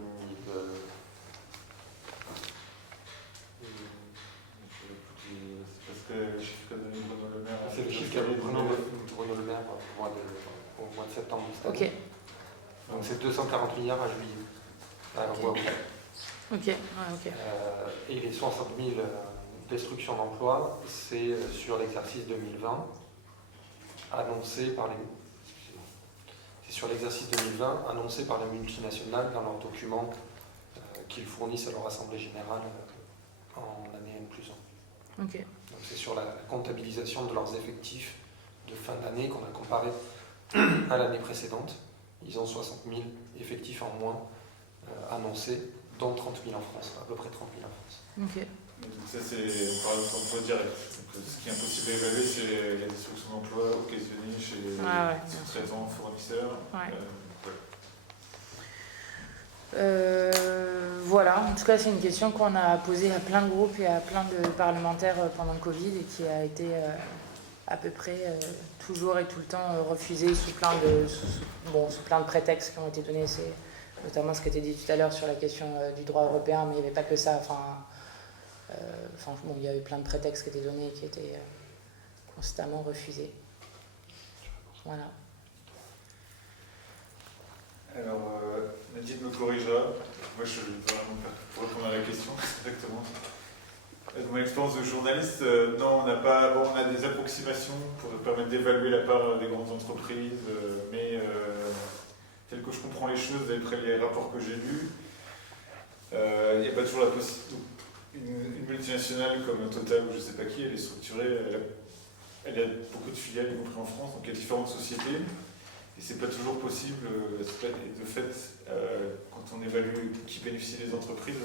C'est parce que le chiffre qu'a donné Bruno Le Maire. C'est le chiffre qu'a donné Bruno Le Maire au mois de septembre. Ok. Donc c'est 240 milliards à juillet. Ok. Et les 60 000 destructions d'emplois, c'est sur l'exercice 2020, annoncé par les... C'est sur l'exercice 2020, annoncé par les multinationales dans leurs documents qu'ils fournissent à leur Assemblée Générale en année N+1. Ok. Donc c'est sur la comptabilisation de leurs effectifs de fin d'année qu'on a comparé à l'année précédente. Ils ont 60 000 effectifs en moins annoncés, dont 30 000 en France, à peu près 30 000 en France. Ok. Donc ça, c'est par l'emploi direct. Donc, ce qui est impossible à évaluer, c'est la destruction d'emplois occasionnée chez les sous-traitants, fournisseurs. Ouais. Voilà, en tout cas, c'est une question qu'on a posée à plein de groupes et à plein de parlementaires pendant le Covid, et qui a été à peu près toujours et tout le temps refusée sous plein de prétextes qui ont été donnés. C'est notamment ce qui était dit tout à l'heure sur la question du droit européen, mais il n'y avait pas que ça. Il y avait plein de prétextes qui étaient donnés et qui étaient constamment refusés. Voilà. Alors, Nadine me corrigera. Moi, je vais vraiment pour répondre à la question, exactement. De mon expérience de journaliste, non, on a des approximations pour permettre d'évaluer la part des grandes entreprises, mais tel que je comprends les choses, d'après les rapports que j'ai lus, il n'y a pas toujours la possibilité. Une multinationale comme Total ou je ne sais pas qui, elle est structurée, elle a beaucoup de filiales, y compris en France, donc il y a différentes sociétés. Et c'est pas toujours possible, de fait, quand on évalue qui bénéficie des entreprises,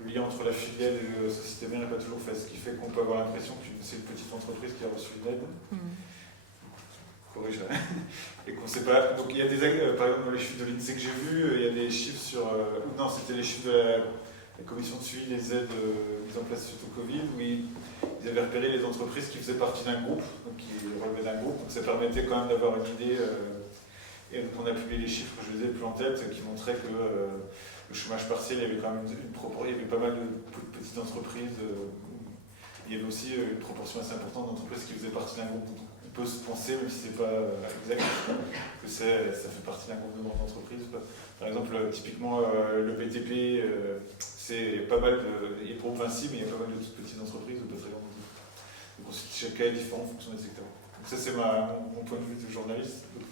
le lien entre la filiale et la société mère n'est pas toujours fait, ce qui fait qu'on peut avoir l'impression que c'est une petite entreprise qui a reçu une aide. Corrige. Et qu'on sait pas. Donc il y a des, par exemple, dans les chiffres de l'INSEE que j'ai vus, il y a des chiffres sur. Non, c'était les chiffres de la commission de suivi des aides mises en place suite au Covid, où ils avaient repéré les entreprises qui faisaient partie d'un groupe, donc qui relevaient d'un groupe, donc ça permettait quand même d'avoir une idée. Et donc on a publié les chiffres que je les ai plus en tête, qui montraient que le chômage partiel, il y avait quand même il y avait pas mal de petites entreprises. Il y avait aussi une proportion assez importante d'entreprises qui faisaient partie d'un groupe. Donc on peut se penser, même si c'est pas exact, que ça fait partie d'un groupe de grandes entreprises. Par exemple, typiquement le BTP, c'est pas mal il y a le groupe Vinci, mais il y a pas mal de toutes petites entreprises ou de très grandes entreprises. Donc ensuite, chaque cas est différent en fonction des secteurs. Donc ça, c'est mon point de vue de journaliste. Donc,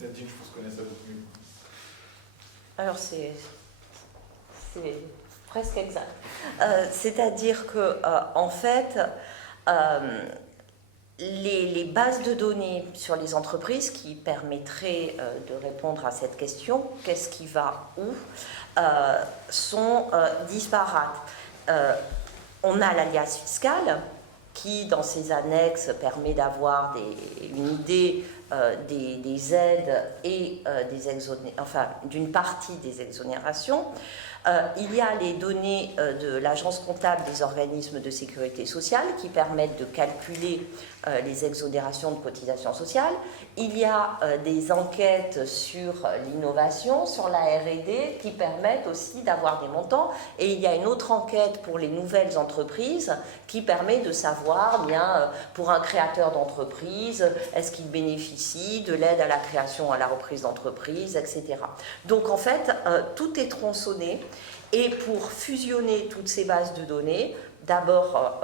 Nadine, je pense, connaît ça beaucoup mieux. Alors c'est presque exact. C'est-à-dire que en fait, les bases de données sur les entreprises qui permettraient de répondre à cette question, qu'est-ce qui va où, sont disparates. On a l'alias fiscal qui, dans ses annexes, permet d'avoir une idée des aides et d'une partie des exonérations. Il y a les données de l'agence comptable des organismes de sécurité sociale qui permettent de calculer les exonérations de cotisations sociales. Il y a des enquêtes sur l'innovation, sur la R&D qui permettent aussi d'avoir des montants. Et il y a une autre enquête pour les nouvelles entreprises qui permet de savoir, bien, pour un créateur d'entreprise, est-ce qu'il bénéficie de l'aide à la création, à la reprise d'entreprise, etc. Donc en fait, tout est tronçonné. Et pour fusionner toutes ces bases de données, d'abord,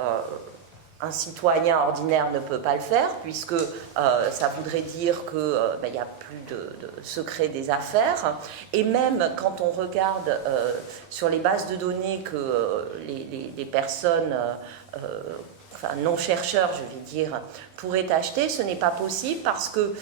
un citoyen ordinaire ne peut pas le faire, puisque ça voudrait dire qu'il n'y a plus de secret des affaires. Et même quand on regarde sur les bases de données que les personnes non-chercheurs, je vais dire, pourraient acheter, ce n'est pas possible parce que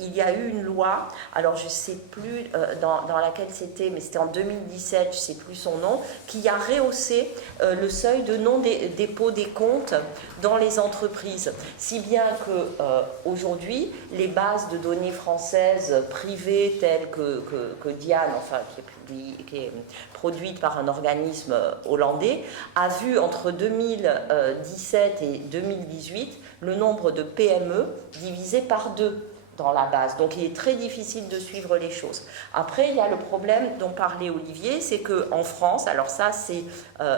il y a eu une loi, alors je ne sais plus dans laquelle c'était, mais c'était en 2017, je ne sais plus son nom, qui a rehaussé le seuil de non-dépôt des comptes dans les entreprises. Si bien qu'aujourd'hui, les bases de données françaises privées telles que Diane, qui est produite par un organisme hollandais, a vu entre 2017 et 2018 le nombre de PME divisé par 2 dans la base. Donc il est très difficile de suivre les choses. Après, il y a le problème dont parlait Olivier, c'est qu'en France, alors ça c'est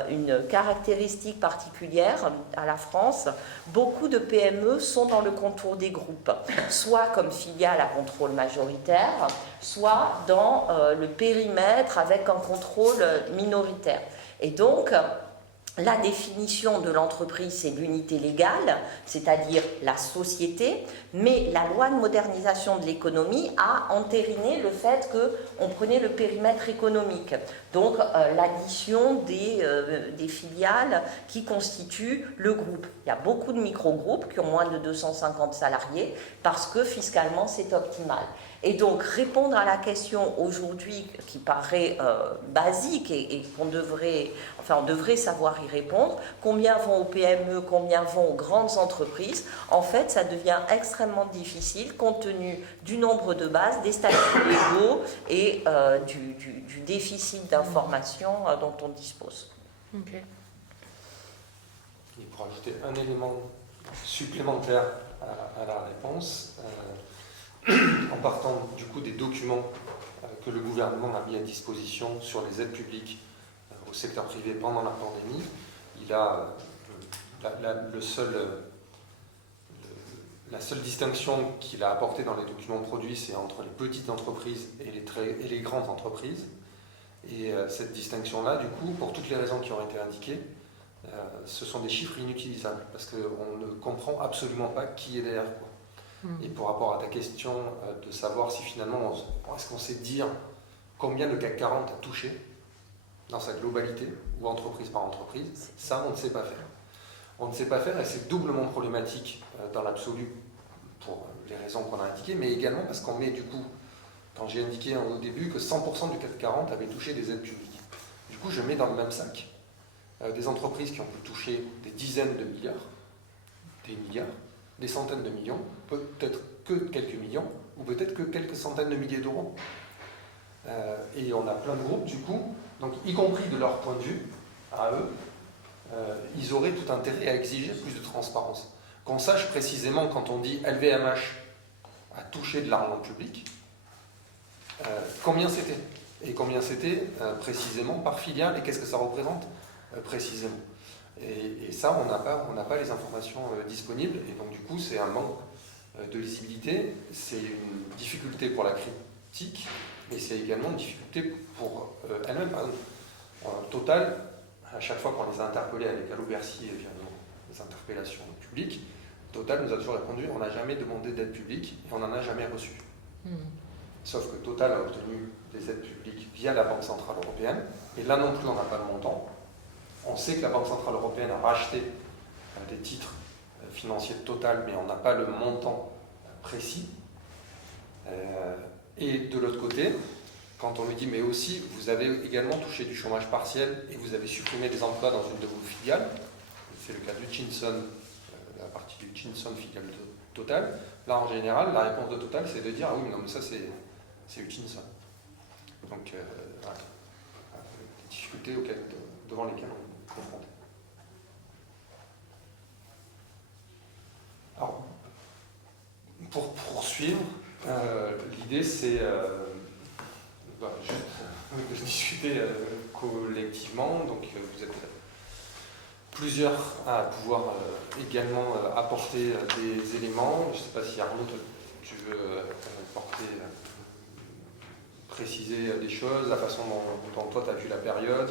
une caractéristique particulière à la France, beaucoup de PME sont dans le contour des groupes, soit comme filiale à contrôle majoritaire, soit dans le périmètre avec un contrôle minoritaire. Et donc, la définition de l'entreprise, c'est l'unité légale, c'est-à-dire la société, mais la loi de modernisation de l'économie a entériné le fait qu'on prenait le périmètre économique, donc l'addition des filiales qui constituent le groupe. Il y a beaucoup de micro-groupes qui ont moins de 250 salariés parce que fiscalement c'est optimal. Et donc répondre à la question aujourd'hui qui paraît basique et on devrait savoir y répondre, combien vont aux PME, combien vont aux grandes entreprises, en fait ça devient extrêmement difficile compte tenu du nombre de bases, des statuts légaux et du déficit d'information dont on dispose. Okay. Et pour ajouter un élément supplémentaire à la réponse, en partant du coup des documents que le gouvernement a mis à disposition sur les aides publiques au secteur privé pendant la pandémie, il a la seule distinction qu'il a apportée dans les documents produits, c'est entre les petites entreprises et les grandes entreprises. Et cette distinction-là, du coup, pour toutes les raisons qui ont été indiquées, ce sont des chiffres inutilisables, parce qu'on ne comprend absolument pas qui est derrière quoi. Et par rapport à ta question de savoir si finalement, est-ce qu'on sait dire combien le CAC 40 a touché dans sa globalité, ou entreprise par entreprise, ça on ne sait pas faire. On ne sait pas faire et c'est doublement problématique dans l'absolu pour les raisons qu'on a indiquées, mais également parce qu'on met du coup, quand j'ai indiqué au début que 100% du CAC 40 avait touché des aides publiques. Du coup je mets dans le même sac des entreprises qui ont pu toucher des dizaines de milliards, des milliards, des centaines de millions, peut-être que quelques millions, ou peut-être que quelques centaines de milliers d'euros. Et on a plein de groupes, du coup, donc y compris de leur point de vue, à eux, ils auraient tout intérêt à exiger plus de transparence. Qu'on sache précisément, quand on dit LVMH a touché de l'argent public, combien c'était, et combien c'était précisément par filiale, et qu'est-ce que ça représente précisément. Et ça, on n'a pas les informations disponibles, et donc du coup, c'est un manque de lisibilité, c'est une difficulté pour la critique, mais c'est également une difficulté pour elle-même. Par exemple, Total, à chaque fois qu'on les a interpellés avec Allo Bercy via les interpellations publiques, Total nous a toujours répondu on n'a jamais demandé d'aide publique et on n'en a jamais reçu. Sauf que Total a obtenu des aides publiques via la Banque Centrale Européenne, et là non plus on n'a pas le montant. On sait que la Banque Centrale Européenne a racheté des titres financier de Total, mais on n'a pas le montant précis. Et de l'autre côté, quand on lui dit, mais aussi, vous avez également touché du chômage partiel et vous avez supprimé des emplois dans une de vos filiales, c'est le cas du Hutchinson, la partie du Hutchinson filiale de Total. Là, en général, la réponse de Total, c'est de dire, ah oui, mais non, mais ça, c'est Hutchinson. Donc, voilà. Les difficultés devant lesquelles on est confronté. Alors, pour poursuivre, l'idée, c'est juste de discuter collectivement. Donc, vous êtes plusieurs à pouvoir également apporter des éléments. Je ne sais pas si Arnaud, tu veux préciser des choses, la façon dont toi tu as vu la période,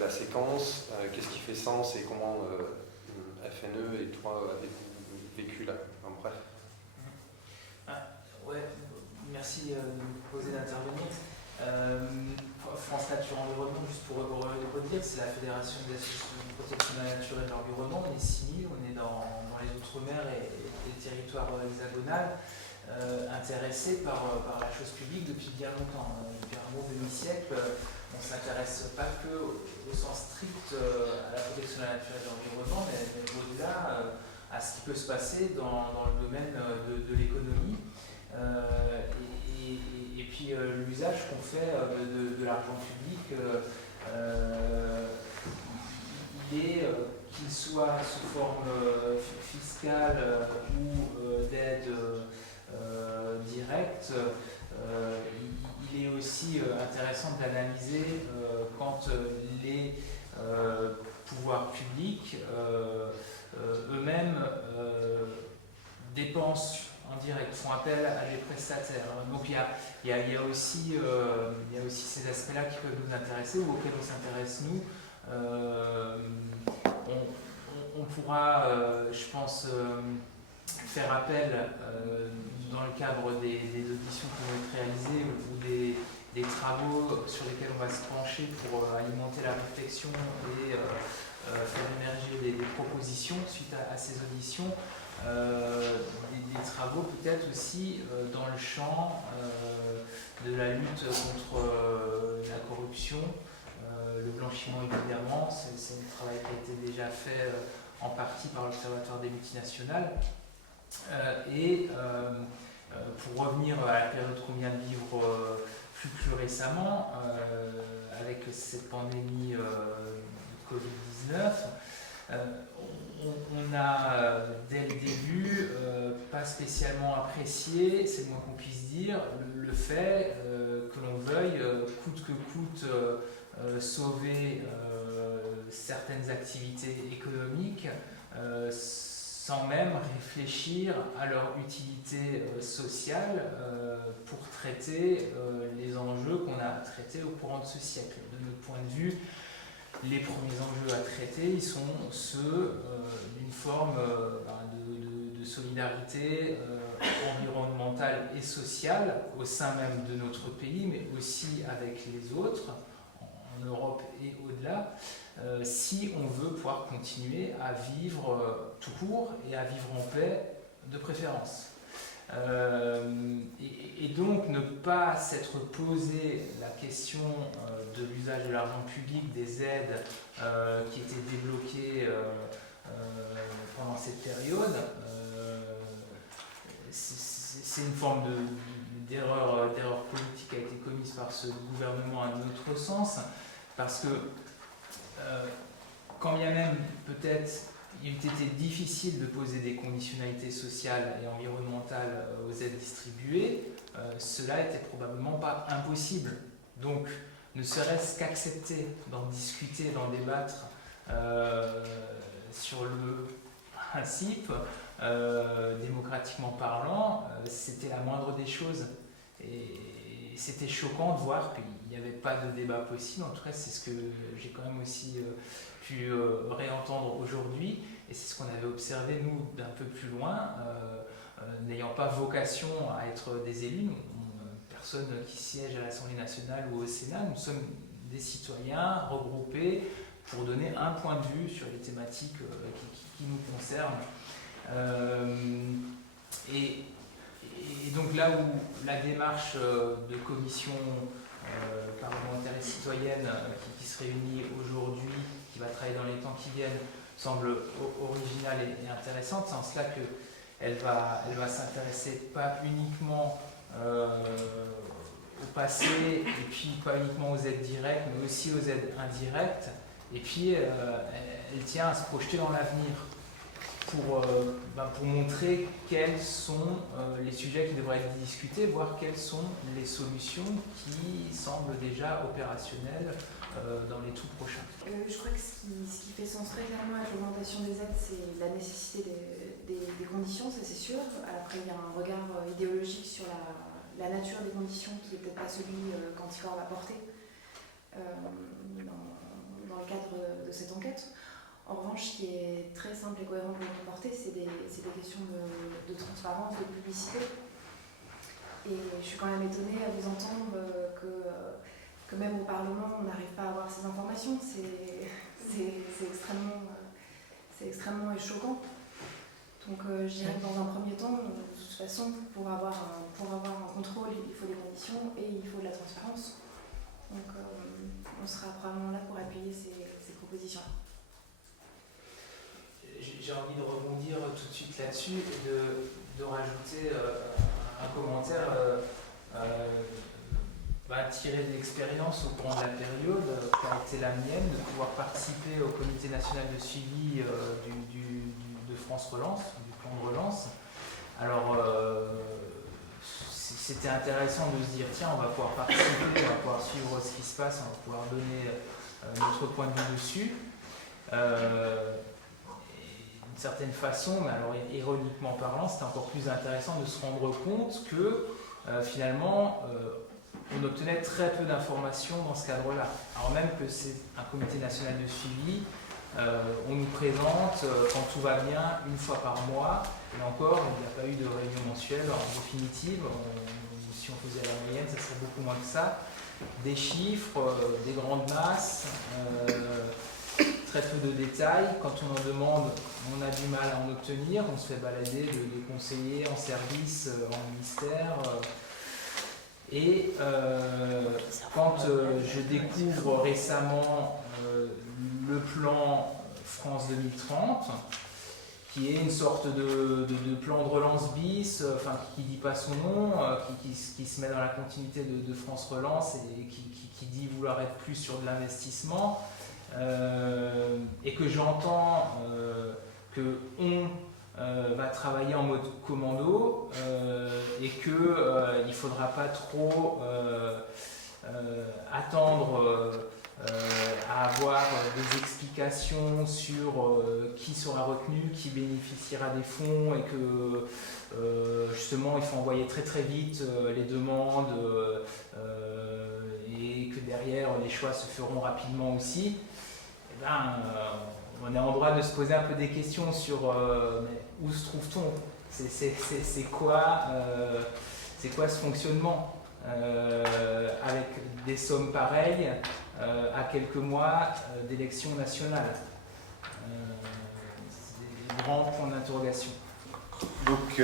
la séquence, qu'est-ce qui fait sens et comment FNE et toi avez-vous vécu là. Enfin, bref. Ouais, merci de me proposer d'intervenir. France Nature Environnement, juste pour redire, c'est la Fédération des associations de protection de la nature et de l'environnement. On est 6 000, on est dans les Outre-mer et les territoires hexagonaux, intéressés par la chose publique depuis bien longtemps. Depuis un bon demi-siècle, on ne s'intéresse pas que au sens strict à la protection de la nature et de l'environnement, mais au-delà à ce qui peut se passer dans le domaine de l'économie. Et puis l'usage qu'on fait de l'argent public, il est, qu'il soit sous forme fiscale ou d'aide directe, il est aussi intéressant d'analyser quand les pouvoirs publics eux-mêmes dépensent en direct, font appel à des prestataires. Donc il y a aussi ces aspects-là qui peuvent nous intéresser ou auxquels on s'intéresse nous. On pourra, je pense, faire appel dans le cadre des auditions qui vont être réalisées ou des travaux sur lesquels on va se pencher pour alimenter la réflexion et faire émerger des propositions suite à ces auditions. Des travaux peut-être aussi dans le champ de la lutte contre la corruption, le blanchiment évidemment, c'est un travail qui a été déjà fait en partie par l'Observatoire des multinationales. Et pour revenir à la période qu'on vient de vivre plus récemment, avec cette pandémie de Covid-19, on a dès le début pas spécialement apprécié, c'est le moins qu'on puisse dire, le fait que l'on veuille coûte que coûte sauver certaines activités économiques sans même réfléchir à leur utilité sociale pour traiter les enjeux qu'on a traités au courant de ce siècle. De notre point de vue, les premiers enjeux à traiter, ils sont ceux d'une forme de solidarité environnementale et sociale au sein même de notre pays, mais aussi avec les autres, en Europe et au-delà, si on veut pouvoir continuer à vivre tout court et à vivre en paix de préférence. Et donc ne pas s'être posé la question de l'usage de l'argent public, des aides qui étaient débloquées pendant cette période, c'est une forme d'erreur politique qui a été commise par ce gouvernement à notre sens, parce que quand bien même peut-être il eût été difficile de poser des conditionnalités sociales et environnementales aux aides distribuées, cela n'était probablement pas impossible. Donc, ne serait-ce qu'accepter d'en discuter, d'en débattre sur le principe, démocratiquement parlant, c'était la moindre des choses. Et c'était choquant de voir qu'il n'y avait pas de débat possible. En tout cas, c'est ce que j'ai quand même aussi pu réentendre aujourd'hui. Et c'est ce qu'on avait observé, nous, d'un peu plus loin, n'ayant pas vocation à être des élus, personne qui siège à l'Assemblée nationale ou au Sénat, nous sommes des citoyens regroupés pour donner un point de vue sur les thématiques qui nous concernent. Et donc là où la démarche de commission parlementaire et citoyenne qui se réunit aujourd'hui, qui va travailler dans les temps qui viennent, semble originale et intéressante, c'est en cela qu'elle va s'intéresser pas uniquement au passé, et puis pas uniquement aux aides directes, mais aussi aux aides indirectes, et puis elle tient à se projeter dans l'avenir pour montrer quels sont les sujets qui devraient être discutés, voir quelles sont les solutions qui semblent déjà opérationnelles dans les tout prochains. Je crois que ce qui fait sens très clairement avec l'augmentation des aides, c'est la nécessité des conditions, ça c'est sûr. Après, il y a un regard idéologique sur la nature des conditions qui n'est peut-être pas celui qu'Anticor va porter dans le cadre de cette enquête. En revanche, ce qui est très simple et cohérent pour nous porter, c'est des questions de transparence, de publicité. Et je suis quand même étonnée à vous entendre que même au Parlement, on n'arrive pas à avoir ces informations. C'est extrêmement choquant. Donc je dirais que dans un premier temps, de toute façon, pour avoir un contrôle, il faut des conditions et il faut de la transparence. Donc on sera probablement là pour appuyer ces propositions. J'ai envie de rebondir tout de suite là-dessus et de rajouter un commentaire tiré de l'expérience au cours de la période qui a été la mienne, de pouvoir participer au comité national de suivi de France Relance, du plan de relance. Alors, c'était intéressant de se dire, tiens, on va pouvoir participer, on va pouvoir suivre ce qui se passe, on va pouvoir donner notre point de vue dessus. D'une certaine façon, mais alors ironiquement parlant, c'était encore plus intéressant de se rendre compte que finalement, on obtenait très peu d'informations dans ce cadre-là. Alors même que c'est un comité national de suivi, on nous présente, quand tout va bien, une fois par mois, et encore, il n'y a pas eu de réunion mensuelle en définitive. Si on faisait la moyenne, ça serait beaucoup moins que ça. Des chiffres, des grandes masses, très peu de détails. Quand on en demande, on a du mal à en obtenir. On se fait balader de conseillers en service, en ministère. Et quand je découvre récemment le plan France 2030, qui est une sorte de plan de relance bis, qui ne dit pas son nom, qui se met dans la continuité de France Relance et qui dit vouloir être plus sur de l'investissement, et que j'entends qu'on va travailler en mode commando et qu'il ne faudra pas trop attendre à avoir des explications sur qui sera retenu, qui bénéficiera des fonds et que justement il faut envoyer très très vite les demandes et que derrière les choix se feront rapidement aussi. Eh ben, on est en droit de se poser un peu des questions sur où se trouve-t-on, c'est quoi ce fonctionnement avec des sommes pareilles à quelques mois d'élections nationales. C'est des grands points d'interrogation. Donc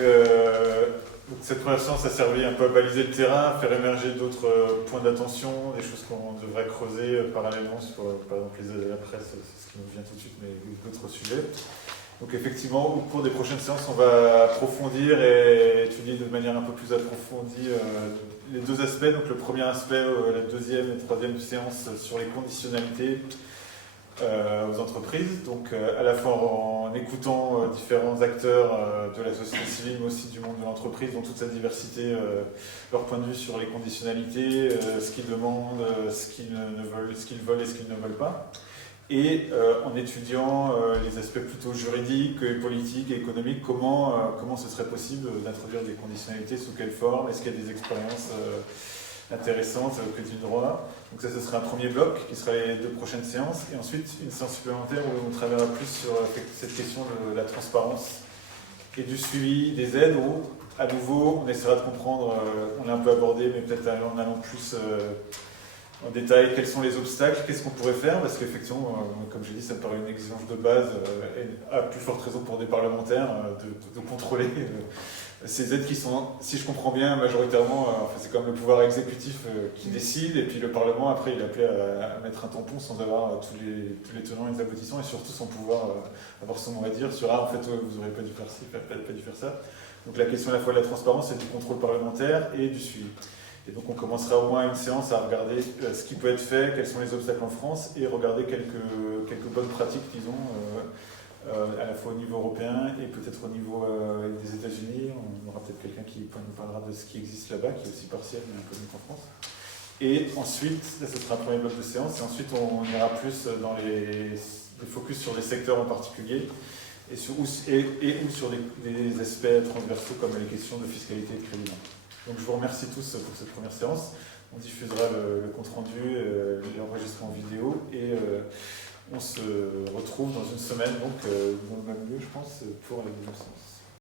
cette première séance a servi un peu à baliser le terrain, à faire émerger d'autres points d'attention, des choses qu'on devrait creuser parallèlement sur, par exemple, les aides à la presse, c'est ce qui nous vient tout de suite, mais d'autres sujets. Donc effectivement, au cours des prochaines séances, on va approfondir et étudier de manière un peu plus approfondie les deux aspects. Donc le premier aspect, la deuxième et troisième séance sur les conditionnalités aux entreprises. Donc à la fois en écoutant différents acteurs de la société civile, mais aussi du monde de l'entreprise, dans toute sa diversité, leur point de vue sur les conditionnalités, ce qu'ils demandent, ce qu'ils veulent et ce qu'ils ne veulent pas. Et en étudiant les aspects plutôt juridiques, politiques et économiques, comment ce serait possible d'introduire des conditionnalités, sous quelle forme, est-ce qu'il y a des expériences intéressantes que du droit. Donc ça, ce serait un premier bloc qui serait les deux prochaines séances, et ensuite une séance supplémentaire où on travaillera plus sur cette question de la transparence et du suivi des aides, où à nouveau on essaiera de comprendre, on l'a un peu abordé, mais peut-être en allant plus en détail quels sont les obstacles, qu'est-ce qu'on pourrait faire, parce qu'effectivement, comme j'ai dit, ça me paraît une exigence de base, et à plus forte raison pour des parlementaires, de contrôler ces aides qui sont, si je comprends bien, majoritairement, enfin, c'est comme le pouvoir exécutif qui décide, et puis le Parlement, après, il est appelé à mettre un tampon sans avoir tous les tenants et les aboutissants, et surtout sans pouvoir avoir son mot à dire sur « Ah, en fait, vous n'aurez pas dû faire ci, pas dû faire ça ». Donc la question à la fois de la transparence et du contrôle parlementaire et du suivi. Et donc on commencera au moins une séance à regarder ce qui peut être fait, quels sont les obstacles en France, et regarder quelques bonnes pratiques, disons, à la fois au niveau européen et peut-être au niveau des États-Unis. On aura peut-être quelqu'un qui nous parlera de ce qui existe là-bas, qui est aussi partiel mais un peu mieux qu'en France. Et ensuite, là, ce sera un premier bloc de séance, et ensuite on ira plus dans les focus sur des secteurs en particulier, ou sur des aspects transversaux comme les questions de fiscalité et de crédit. Donc je vous remercie tous pour cette première séance. On diffusera le compte-rendu, l'enregistrement vidéo, et on se retrouve dans une semaine, donc dans le même lieu, je pense, pour la deuxième séance.